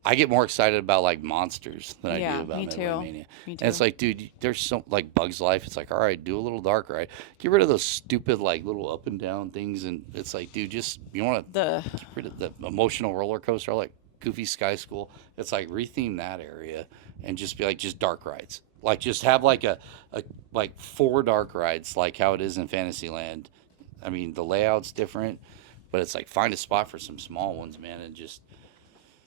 I get more excited about like Monsters than I Yeah, do about me Midway too. Mania. Me And it's too. like, dude, there's so like Bugs Life. It's like, all right, do a little dark ride. Get rid of those stupid like little up and down things, and it's like, dude, just you want to The get rid of the emotional roller coaster, like Goofy Sky School. It's like retheme that area and just be like just dark rides. Like just have like a like 4 dark rides, like how it is in Fantasyland. I mean, the layout's different, but it's like find a spot for some small ones, man, and just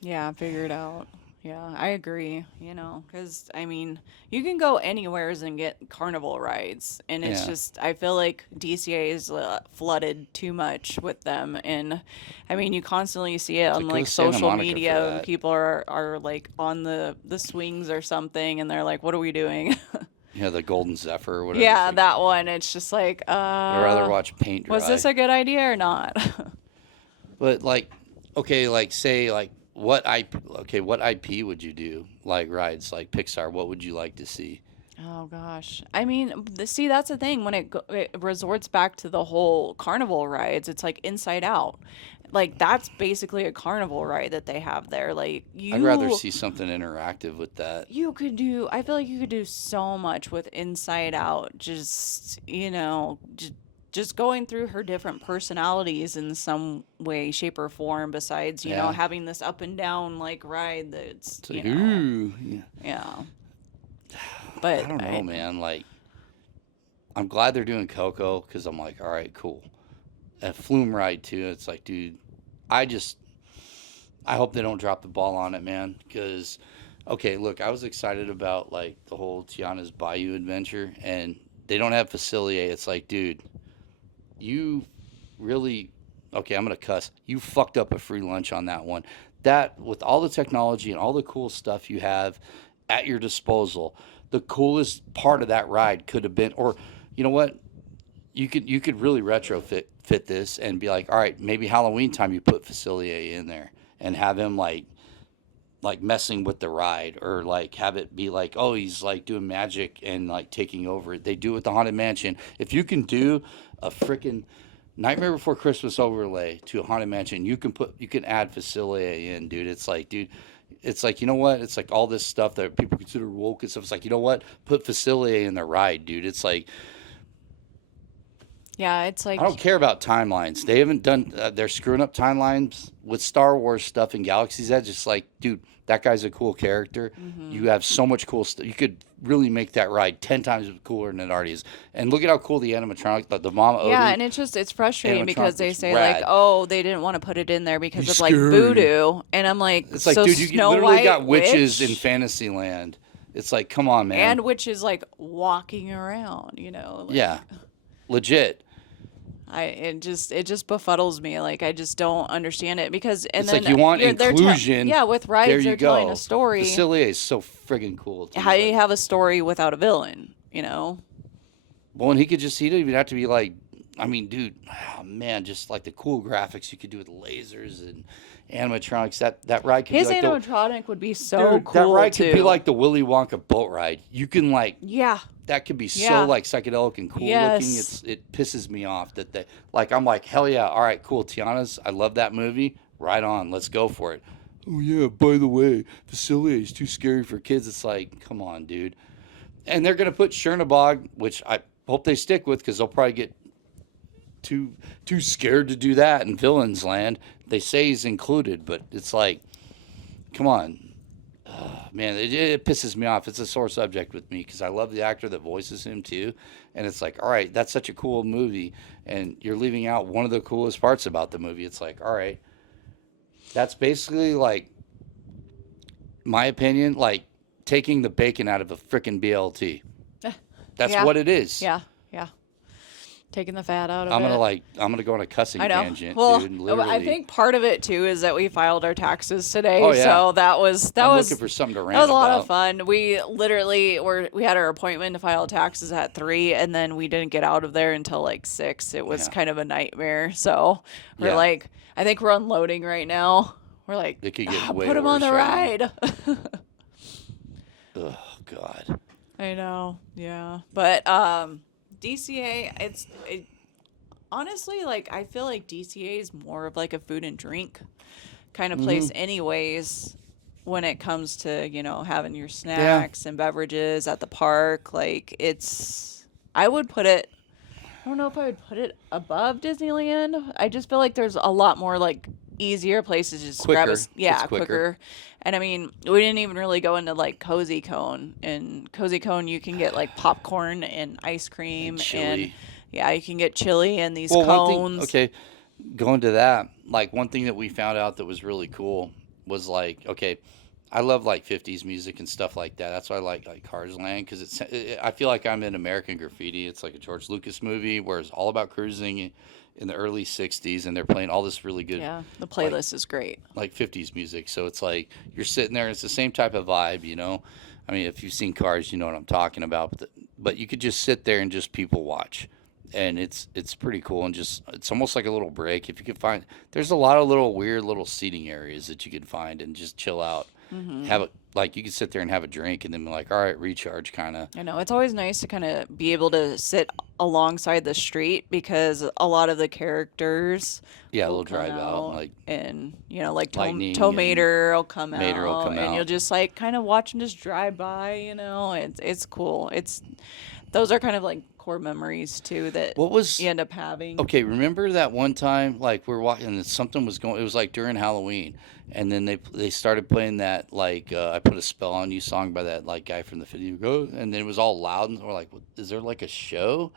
Yeah, figure it out. Yeah, I agree. Because I mean, you can go anywheres and get carnival rides, and it's yeah. just I feel like DCA is flooded too much with them, and I mean, you constantly see it It's on like, go like to Santa social Monica for media, and that. people are like on the swings or something, and they're like, "What are we doing?" The Golden Zephyr or whatever. Yeah, that one. It's just like, I'd rather watch paint dry. was this a good idea or not? But like, okay, like say like what IP would you do? Like rides, like Pixar, what would you like to see? Oh gosh. I mean, see, that's the thing when it resorts back to the whole carnival rides. It's like Inside Out. Like that's basically a carnival ride that they have there. Like I'd rather see something interactive with that. I feel like you could do so much with Inside Out. Just, just going through her different personalities in some way, shape, or form besides, Yeah. having this up and down like ride that's, It's like, ooh. Yeah. yeah. I But don't know, man. Like, I'm glad they're doing Coco because I'm like, all right, cool. A Flume ride too. It's like, dude, I just, I hope they don't drop the ball on it, man. Because, okay, look, I was excited about like the whole Tiana's Bayou adventure, and they don't have Facilier. It's like, dude, you really, okay, I'm gonna cuss. You fucked up a free lunch on that one. That with all the technology and all the cool stuff you have at your disposal, the coolest part of that ride could have been, or you know what, you could really fit this and be like, all right, maybe Halloween time you put Facilier in there and have him like messing with the ride, or like have it be like, oh, he's like doing magic and like taking over. They do it with the Haunted Mansion. If you can do a freaking Nightmare Before Christmas overlay to a Haunted Mansion, you can add Facilier in, dude. It's like, dude, it's like, you know what? It's like all this stuff that people consider woke and stuff. It's like, you know what? Put Facilier in the ride, dude. It's like, yeah, it's like, I don't care about timelines. They haven't done. They're screwing up timelines with Star Wars stuff and Galaxy's Edge. It's like, dude, that guy's a cool character. You have so much cool stuff. You could really make that ride 10 times cooler than it already is. And look at how cool the animatronic, the Mama Odie. yeah, and it's frustrating because animatronic they was say rad. like, oh, they didn't want to put it in there because He's of like scary. voodoo, and I'm like, It's like, so dude, you Snow literally White got witches witch, in Fantasyland. It's like, come on, man. and witches like walking around, like, Yeah, legit. it just befuddles me. Like I just don't understand it because and It's then like you want they're inclusion. yeah, with There rides you they're go. telling a story. Facilier is so friggin' cool. Dude. How do you have a story without a villain? Well, and he don't even have to be like, I mean, dude, oh, man, just like the cool graphics you could do with lasers and animatronics. That ride could His be like animatronic would be so dude, cool that ride too. could be like the Willy Wonka boat ride. You can like, yeah, that could be so Yeah. like psychedelic and cool Yes. looking. It pisses me off that they like. I'm like, hell yeah, all right, cool. Tiana's, I love that movie. Right on, let's go for it. Oh yeah, by the way, Facilier is too scary for kids. It's like, come on, dude. And they're gonna put Chernabog, which I hope they stick with because they'll probably get too scared to do that in Villains Land. They say he's included, but it's like, come on. Man, it pisses me off. It's a sore subject with me because I love the actor that voices him too. And it's like, all right, that's such a cool movie. And you're leaving out one of the coolest parts about the movie. It's like, all right, that's basically like, my opinion, like taking the bacon out of a freaking BLT. That's Yeah. what it is. yeah. Taking the fat out of it. I'm gonna go on a cussing I know. tangent, Well, dude. Literally. I think part of it too is that we filed our taxes today, Oh, yeah. so that was I'm looking for something to rant that was a lot about. of fun. We literally we had our appointment to file taxes at 3, and then we didn't get out of there until like 6. It was Yeah. kind of a nightmare. So we're Yeah. like, I think we're unloading right now. We're like, It could get way put him on worse the right ride. Oh God. I know, yeah, but DCA, honestly, like I feel like DCA is more of like a food and drink kind of place, anyways. When it comes to having your snacks and beverages at the park, like I would put it. I don't know if I would put it above Disneyland. I just feel like there's a lot more like easier places to just grab Quicker. It's quicker. quicker. And I mean, we didn't even really go into like Cozy Cone. And Cozy Cone, you can get like popcorn and ice cream, and chili. yeah, you can get chili and these Well, cones. one thing. Okay, going to that. Like one thing that we found out that was really cool was like, okay, I love like 50s music and stuff like that. That's why I like Cars Land because I feel like I'm in American Graffiti. It's like a George Lucas movie where it's all about cruising in the early 60s and they're playing all this really good Yeah, the playlist is great. like 50s music. So it's like you're sitting there and it's the same type of vibe, you know. I mean, if you've seen Cars, you know what I'm talking about. But you could just sit there and just people watch. and it's pretty cool, and just it's almost like a little break if you can find. There's a lot of little weird little seating areas that you can find and just chill out, have it like you can sit there and have a drink and then be like, all right, recharge, kind of. I know it's always nice to kind of be able to sit alongside the street because a lot of the characters Yeah, a will little come drive out, out like and like lightning Tow and Mater will come Mater will out come and you'll out. just like kind of watch them just drive by. It's cool. Those are kind of like core memories too that What was you end up having. Okay, remember that one time, like we're walking, and something was going. It was like during Halloween, and then they started playing that like "I Put a Spell on You" song by that like guy from the video. Go, and then it was all loud, and we're like, "Is there like a show?"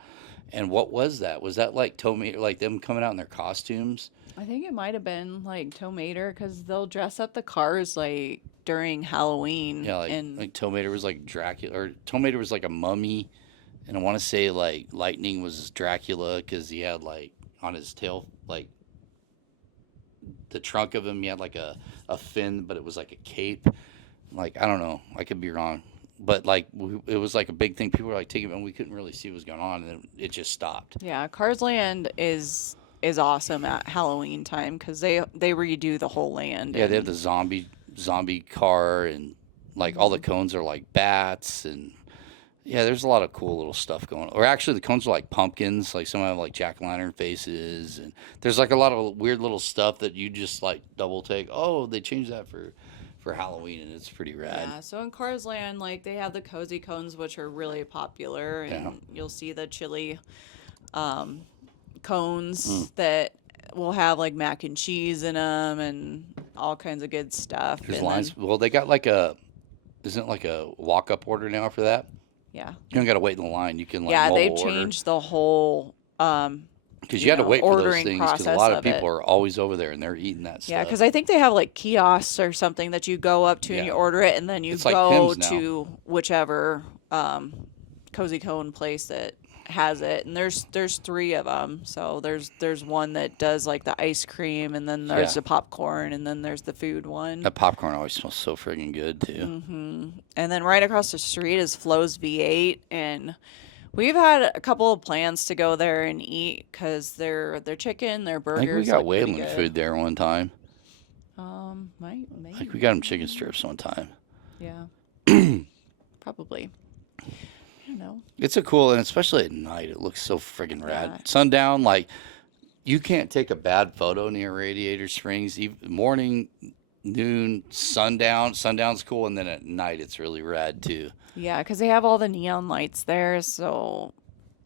And what was that? Was that like Tomato, like them coming out in their costumes? I think it might have been like Tow Mater because they'll dress up the cars like during Halloween Yeah, and like Tomato was like Dracula, or Tomato was like a mummy, and I want to say like Lightning was Dracula because he had like on his tail like the trunk of him, he had like a fin, but it was like a cape. Like, I don't know. I could be wrong. But like it was like a big thing. People were like taking it, and we couldn't really see what was going on, and then it just stopped. yeah, Cars Land is awesome at Halloween time because they redo the whole land. Yeah, they have And the zombie car, and like all the cones are like bats, and yeah, there's a lot of cool little stuff going on. Or actually, the cones are like pumpkins. Like some have like jack-o'-lantern faces, and there's like a lot of weird little stuff that you just like double take. Oh, they changed that for Halloween, and it's pretty rad. yeah, so in Cars Land, like they have the cozy cones, which are really popular, and Yeah. you'll see the chili cones that will have like mac and cheese in them and all kinds of good stuff. There's And lines. then, Well, they got like isn't it like a walk-up order now for that? yeah, You don't got to wait in the line. You can like yeah, they've mobile order. changed the whole Because you had to wait for those ordering things because a process lot of of it. people are always over there and they're eating that stuff. Yeah, because I think they have like kiosks or something that you go up to and Yeah. you order it, and then you It's like go Pyms now. to whichever cozy cone place that has it. And there's 3 of them. So there's one that does like the ice cream, and then there's Yeah. the popcorn, and then there's the food one. That popcorn always smells so friggin' good too. And then right across the street is Flo's V8, and we've had a couple of plans to go there and eat because their chicken, their I burgers. think we got look pretty Wayland good. food there one time. Maybe. I think we got them chicken strips one time. Yeah. Probably. I don't know. It's a cool, and especially at night, it looks so friggin' rad. Yeah. Sundown, like you can't take a bad photo near Radiator Springs. Even morning, noon, sundown. Sundown's cool, and then at night, it's really rad too. Yeah, because they have all the neon lights there, so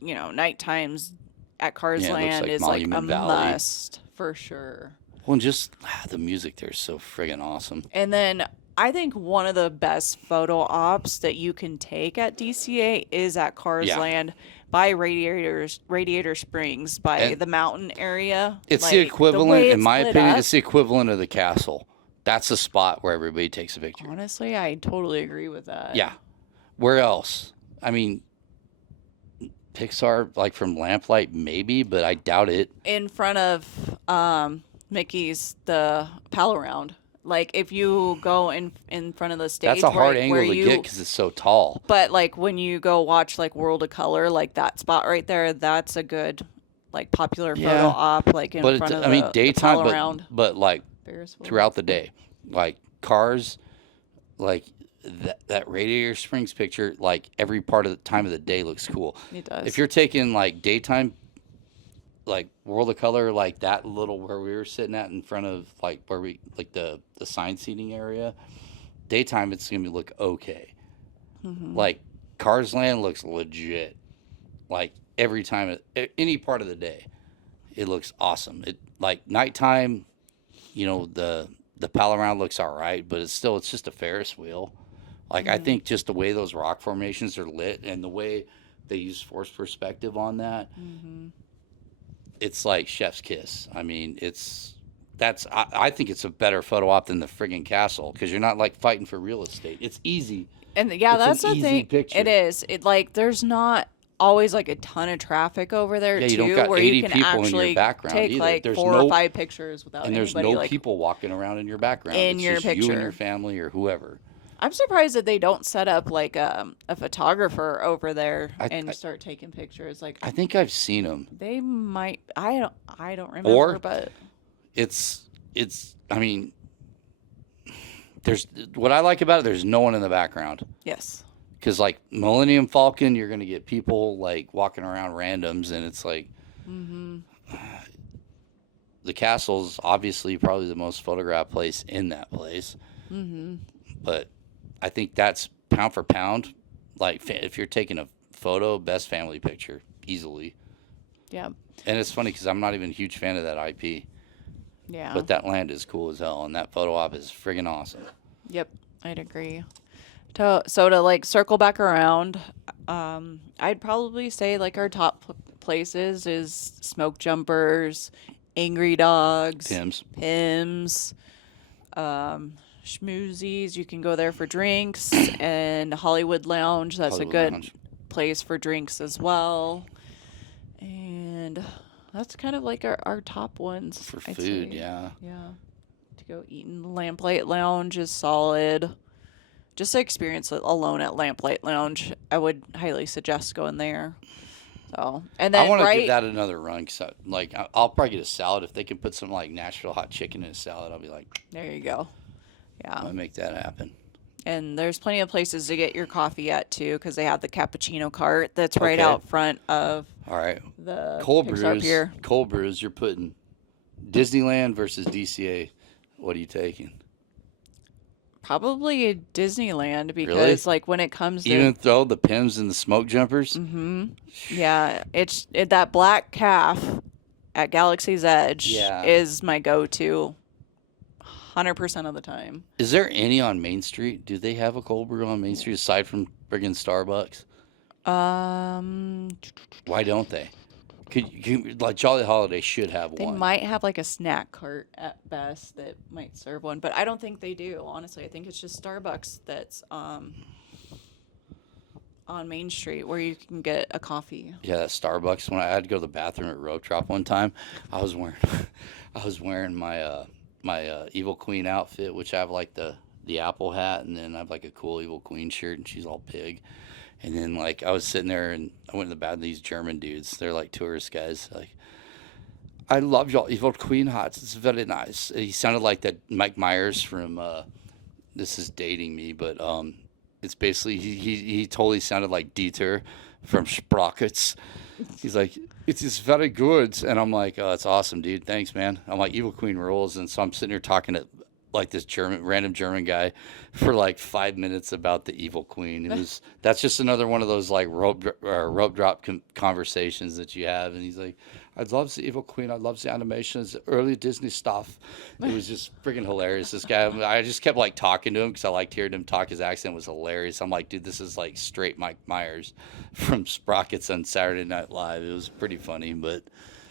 night times at Cars Yeah, it looks Land like is like a Monument Valley. must for sure. Well, and just the music there is so friggin' awesome. And then I think one of the best photo ops that you can take at DCA is at Cars Yeah. Land by Radiator Springs, by And the mountain area. It's Like, the way equivalent, in it's my lit opinion, up, it's the equivalent of the castle. That's the spot where everybody takes a picture. honestly, I totally agree with that. Yeah. Where else? I mean, Pixar, like from Lamplight, maybe, but I doubt it. In front of Mickey's the pal around. Like if you go in front of the stage, That's a hard where angle to you, get because it's so tall. But like when you go watch like World of Color, like that spot right there, that's a good like popular photo Yeah. op, like in But front of I mean, the daytime, pal around. but like Ferris wheel. throughout the day, like cars, like that Radiator Springs picture, like every part of the time of the day looks cool. It does. If you're taking like daytime, like World of Color, like that little where we were sitting at in front of like where we like the sign seating area, daytime it's gonna look okay. Like Cars Land looks legit. Like every time, any part of the day, it looks awesome. It like nighttime, the pal around looks all right, but it's just a Ferris wheel. Like I think just the way those rock formations are lit and the way they use force perspective on that, it's like chef's kiss. I mean, I think it's a better photo op than the friggin' castle because you're not like fighting for real estate. It's easy. And yeah, It's that's an the easy thing. picture. It is. It like there's not always like a ton of traffic over there Yeah, too, you don't got where 80 you can people in your actually background take either. like There's 4 or 5 pictures without And there's anybody no like people walking around in your background. in It's your just you and picture. your family or whoever. I'm surprised that they don't set up like a photographer over there I, and I start taking pictures. Like I think I've seen them. they might. I don't remember, Or but it's. I mean, there's what I like about it. There's no one in the background. yes. Because like Millennium Falcon, you're gonna get people like walking around randoms, and it's like Mm-hmm. the castle's obviously probably the most photographed place in that place. Mm-hmm. But I think that's pound for pound. Like if you're taking a photo, best family picture easily. Yeah. And it's funny because I'm not even a huge fan of that IP, Yeah. but that land is cool as hell, and that photo op is friggin' awesome. Yep. I'd agree. So to like circle back around, I'd probably say like our top places is Smoke Jumpers, Angry Dogs, Pyms. Schmoozies. You can go there for drinks, and Hollywood Lounge. That's Hollywood a good Lounge. place for drinks as well. And that's kind of like our top ones For I'd food, say. yeah. Yeah. To go eat in Lamplight Lounge is solid. Just to experience it alone at Lamplight Lounge, I would highly suggest going there. So, and I then want to give right, that another run. Cause I'll probably get a salad if they can put some like Nashville hot chicken in a salad. I'll be like, there you go. Yeah, I'll make that happen. and there's plenty of places to get your coffee at too, because they have the cappuccino cart that's right Okay. out front of All right, the cold Pixar brews. Pier. Cold brews. You're putting Disneyland versus DCA. What are you taking? Probably Disneyland because Really? like when it comes to Even though the Pyms and the smoke jumpers. yeah, that black calf at Galaxy's Edge Yeah. is my go-to 100% of the time. Is there any on Main Street? Do they have a cold brew on Main Street aside from friggin' Starbucks? Um, Why don't they? Like Jolly Holiday should have they one. might have like a snack cart at best that might serve one, but I don't think they do. Honestly, I think it's just Starbucks that's on Main Street where you can get a coffee. Yeah, that Starbucks. When I had to go to the bathroom at Rope Drop one time, I was wearing my Evil Queen outfit, which I have like the apple hat, and then I have like a cool Evil Queen shirt, and she's all pig. And then like I was sitting there, and I went to the bathroom. These German dudes, they're like tourist guys, like, I love your Evil Queen hats. It's very nice. He sounded like that Mike Myers from. This is dating me, but it's basically he totally sounded like Dieter from Sprockets. He's like, it is very good, and I'm like, oh, that's awesome, dude. Thanks, man. I'm like, Evil Queen rules, and so I'm sitting here talking to like this random German guy for like 5 minutes about the Evil Queen. That's just another one of those like rope drop conversations that you have, and he's like, I love the Evil Queen. I love the animations, the early Disney stuff. It was just freaking hilarious. This guy, I just kept like talking to him because I liked hearing him talk. His accent was hilarious. I'm like, dude, this is like straight Mike Myers from Sprockets on Saturday Night Live. It was pretty funny, but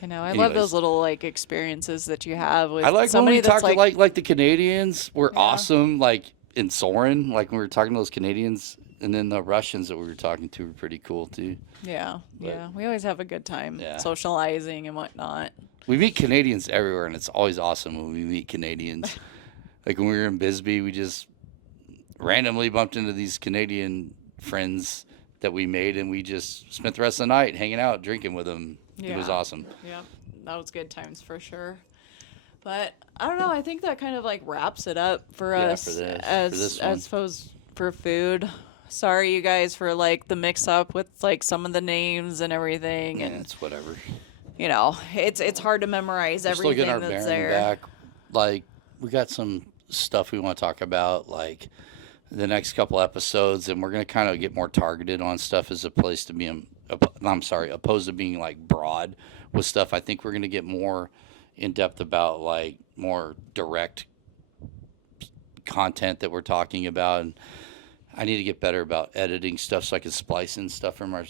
I know. I love anyways. those little like experiences that you have with I like when somebody we that's talked like the Canadians were Yeah. awesome, like in Soren, like when we were talking to those Canadians, and then the Russians that we were talking to were pretty cool too. yeah. But- We always have a good time Yeah. socializing and whatnot. We meet Canadians everywhere, and it's always awesome when we meet Canadians. Like when we were in Bisbee, we just randomly bumped into these Canadian friends that we made, and we just spent the rest of the night hanging out, drinking with them. It was Yeah. awesome. Yeah, that was good times for sure. But I don't know. I think that kind of like wraps it up for Yeah, us for this as one. suppose for food. Sorry, you guys, for like the mix up with like some of the names and everything, Yeah, and it's whatever. you know, it's hard to memorize We're still everything getting our that's bearing there. back. Like we got some stuff we want to talk about, like the next couple episodes, and we're gonna kind of get more targeted on stuff as opposed to being, opposed to being like broad with stuff. I think we're gonna get more in depth about like more direct content that we're talking about, and I need to get better about editing stuff so I can splice in stuff from our.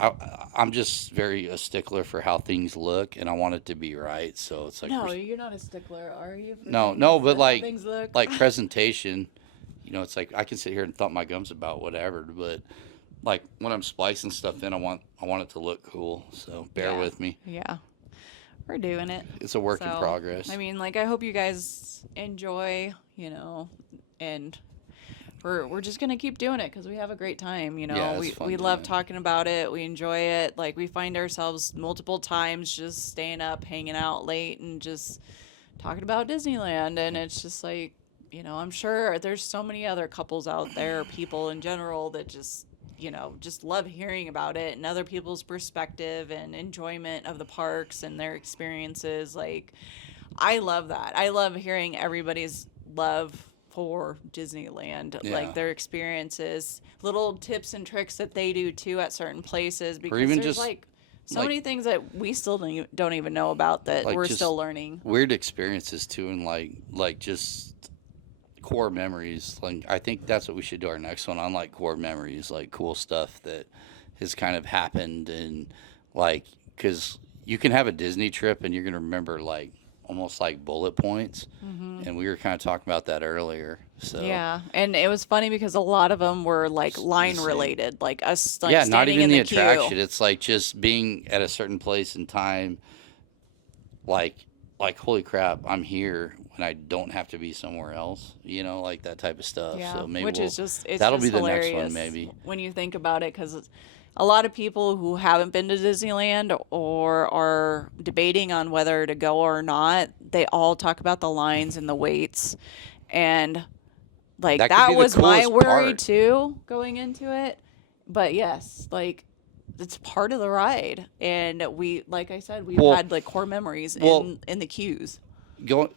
I'm just very a stickler for how things look, and I want it to be right. So it's like No, you're not a stickler, are you? for No, things no, but that- how like things look? presentation, you know, it's like I can sit here and thump my gums about whatever, but like when I'm splicing stuff in, I want it to look cool. So bear Yeah. with me. Yeah, we're doing it. It's a work in So, progress. I mean, like, I hope you guys enjoy, you know, and we're just gonna keep doing it because we have a great time. You know, Yeah, it's fun we doing love it. talking about it. We enjoy it. Like we find ourselves multiple times just staying up, hanging out late, and just talking about Disneyland. And it's just like, you know, I'm sure there's so many other couples out there, people in general that just, you know, just love hearing about it and other people's perspective and enjoyment of the parks and their experiences. Like, I love that. I love hearing everybody's love for Disneyland, Yeah. like their experiences, little tips and tricks that they do too at certain places, because even there's just, like so like many things that we still don't even know about that like we're just still learning. weird experiences too, and like just core memories. Like I think that's what we should do our next one on, like core memories, like cool stuff that has kind of happened, and like because you can have a Disney trip and you're gonna remember like almost like bullet points, and we were kind of talking about that earlier. So Yeah, and it was funny because a lot of them were like the line same. related, like us like Yeah, not standing even in the the attraction. queue. It's like just being at a certain place in time, like holy crap, I'm here when I don't have to be somewhere else. You know, like that type of stuff. Yeah, So maybe which is just it's that'll just be the next hilarious one maybe. when you think about it, because a lot of people who haven't been to Disneyland or are debating on whether to go or not, they all talk about the lines and the waits, and like That could be that the was my coolest worry part. too going into it. But yes, like it's part of the ride, and we, like I said, we've Well, had like core memories well, in the queues. go,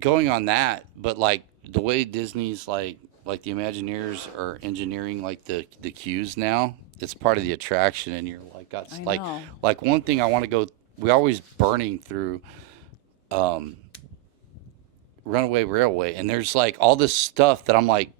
going on that, but like the way Disney's like the Imagineers are engineering like the queues now, it's part of the attraction, and you're like got I know. like one thing I want to go. We always burning through Runaway Railway, and there's like all this stuff that I'm like,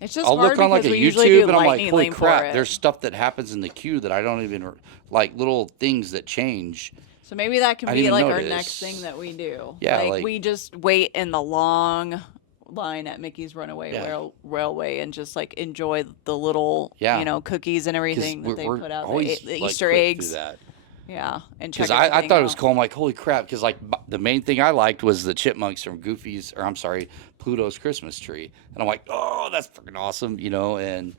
It's just I'll hard look on like because a we usually do YouTube, and I'm like, lightning holy lane for crap, it. there's stuff that happens in the queue that I don't even like little things that change. So maybe that can I didn't be even like our next notice. thing that we do. Yeah, Like like we just wait in the long line at Mickey's Runaway yeah, Railway and just like enjoy the little, yeah. you know, cookies and Because everything that they we're put out, always the like Easter quick through eggs. that. Yeah, and check Because I everything thought it was out. cool. I'm like, holy crap. Because like the main thing I liked was the chipmunks from Goofy's, or I'm sorry, Pluto's Christmas tree. And I'm like, oh, that's freaking awesome, you know, and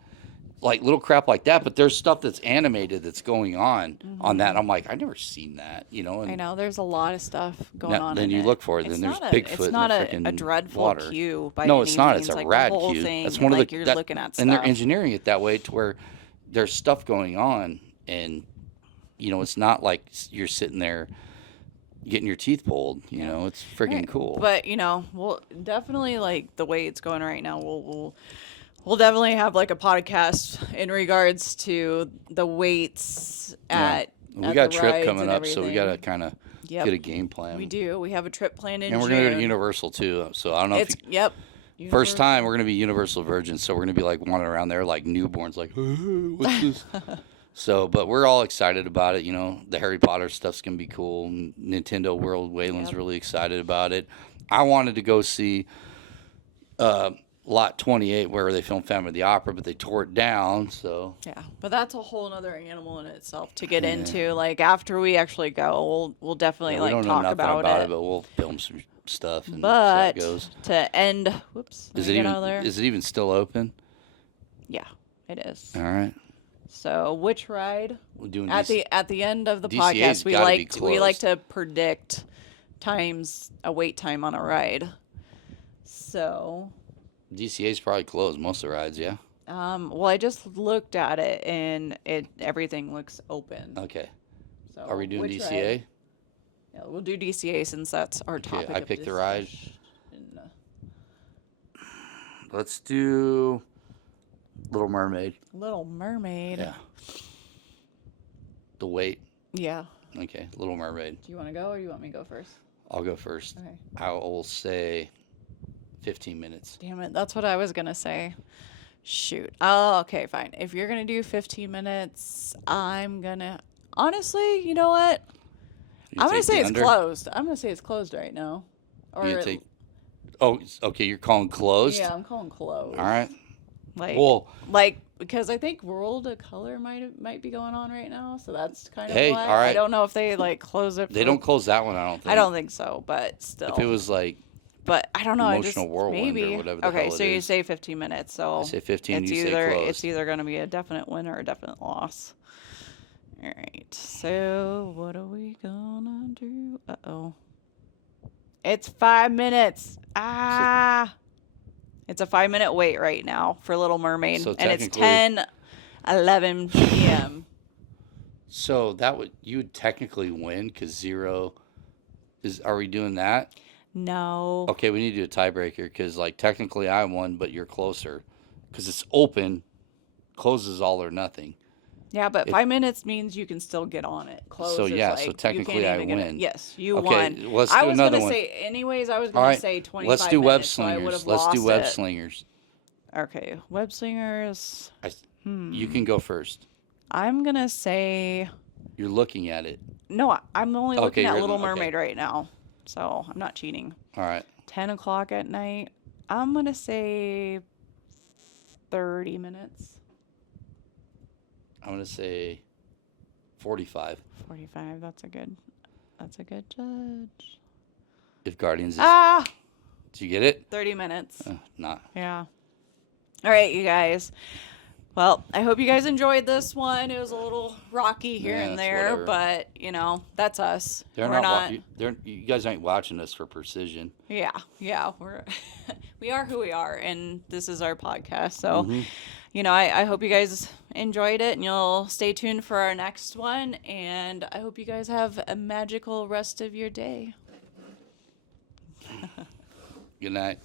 like little crap like that. But there's stuff that's animated that's going on that. I'm like, I've never seen that, you know. I And know there's a lot of stuff going on then in you it. look for it, It's then there's not a Bigfoot it's in not the a freaking dreadful water. queue by No, any it's not. It's means. a Like rad the whole queue. thing, That's one of like the you're that, looking at and they're stuff. engineering it that way to where there's stuff going on, and you know, it's not like you're sitting there getting your teeth pulled. You know, it's freaking Right. cool. But you know, we'll definitely like the way it's going right now. We'll definitely have like a podcast in regards to the weights Yeah. at We at got a the trip rides coming and up, so we got to everything. kind of Yep, get a game plan. we do. We have a trip planned in And we're going to go to June. Universal too. So I don't know if It's you, yep. first time Universal. we're going to be Universal Virgins, so we're going to be like wandering around there like newborns, like, what's this? So, but we're all excited about it. You know, the Harry Potter stuff's going to be cool. Nintendo World, Waylon's Yep. really excited about it. I wanted to go see Lot 28 where they filmed Phantom of the Opera, but they tore it down. So, Yeah, but that's a whole other animal in itself to get yeah. into. Like after we actually go, we'll definitely Yeah, we like don't know talk nothing about about it. it, but we'll film some stuff and see how it But goes. to end, whoops, let Is me it get out of there. is it even still open? Yeah, it is. All right. So which ride? We're doing At DC. the end of the DCA's podcast, we gotta be like closed. to predict a wait time on a ride. So, DCA's probably closed most of the rides, yeah? well, I just looked at it and everything looks open. Okay. So Are we doing which DCA? ride? Yeah, we'll do DCA since that's our Okay, topic. I of picked the ride. discussion. Let's do Little Mermaid. Little Mermaid. Yeah. The wait. Yeah. Okay, Little Mermaid. Do you want to go or do you want me to go first? I'll go first. Okay. I will say 15 minutes. Damn it, that's what I was gonna say. Shoot. Oh, okay, fine. If you're gonna do 15 minutes, I'm gonna honestly, you know what? You I'm gonna take say the it's under? closed. I'm gonna say it's closed right now. Or You gonna take? Oh, okay. You're calling closed. yeah, I'm calling closed. All right. Like, Well, because I think World of Color might be going on right now, so that's kind of Hey, why. all right. I don't know if they like close it. they don't close that one. I don't think. I don't think so, but still. If it was like But I don't know. Emotional whirlwind or maybe. whatever the Okay, hell so it you is. say 15 minutes. So I say 15, it's you say either close. it's either going to be a definite win or a definite loss. All right. So what are we gonna do? Uh-oh. It's 5 minutes. It's a 5-minute wait right now for Little Mermaid, So and it's technically- 10:11 p.m. So you would technically win because 0 is. Are we doing that? No. Okay, we need to do a tiebreaker because like technically I won, but you're closer because it's open. Closes all or nothing. Yeah, but 5 minutes means you can still get on it. Close So is yeah, like, so you technically can't I even get it. win. Yes, you Okay, won. let's I do was another gonna one. say, anyways, I was All gonna right, say 25 let's do web minutes, so I would slingers. have Let's do lost web it. slingers. Okay, web slingers. You can go first. I'm gonna say You're looking at it. no. I'm only Okay, looking at you're- Little okay. Mermaid right now, so I'm not cheating. All right. 10 o'clock at night. I'm gonna say 30 minutes. I'm gonna say 45. 45. That's a good judge. If Guardians is, did you get it? 30 minutes. Not. Yeah. All right, you guys. Well, I hope you guys enjoyed this one. It was a little rocky here Yeah, and it's there, whatever. but that's us. They're We're not. You guys aren't watching us for precision. Yeah, we're we are who we are, and this is our podcast. So, I hope you guys enjoyed it, and you'll stay tuned for our next one. And I hope you guys have a magical rest of your day. Good night.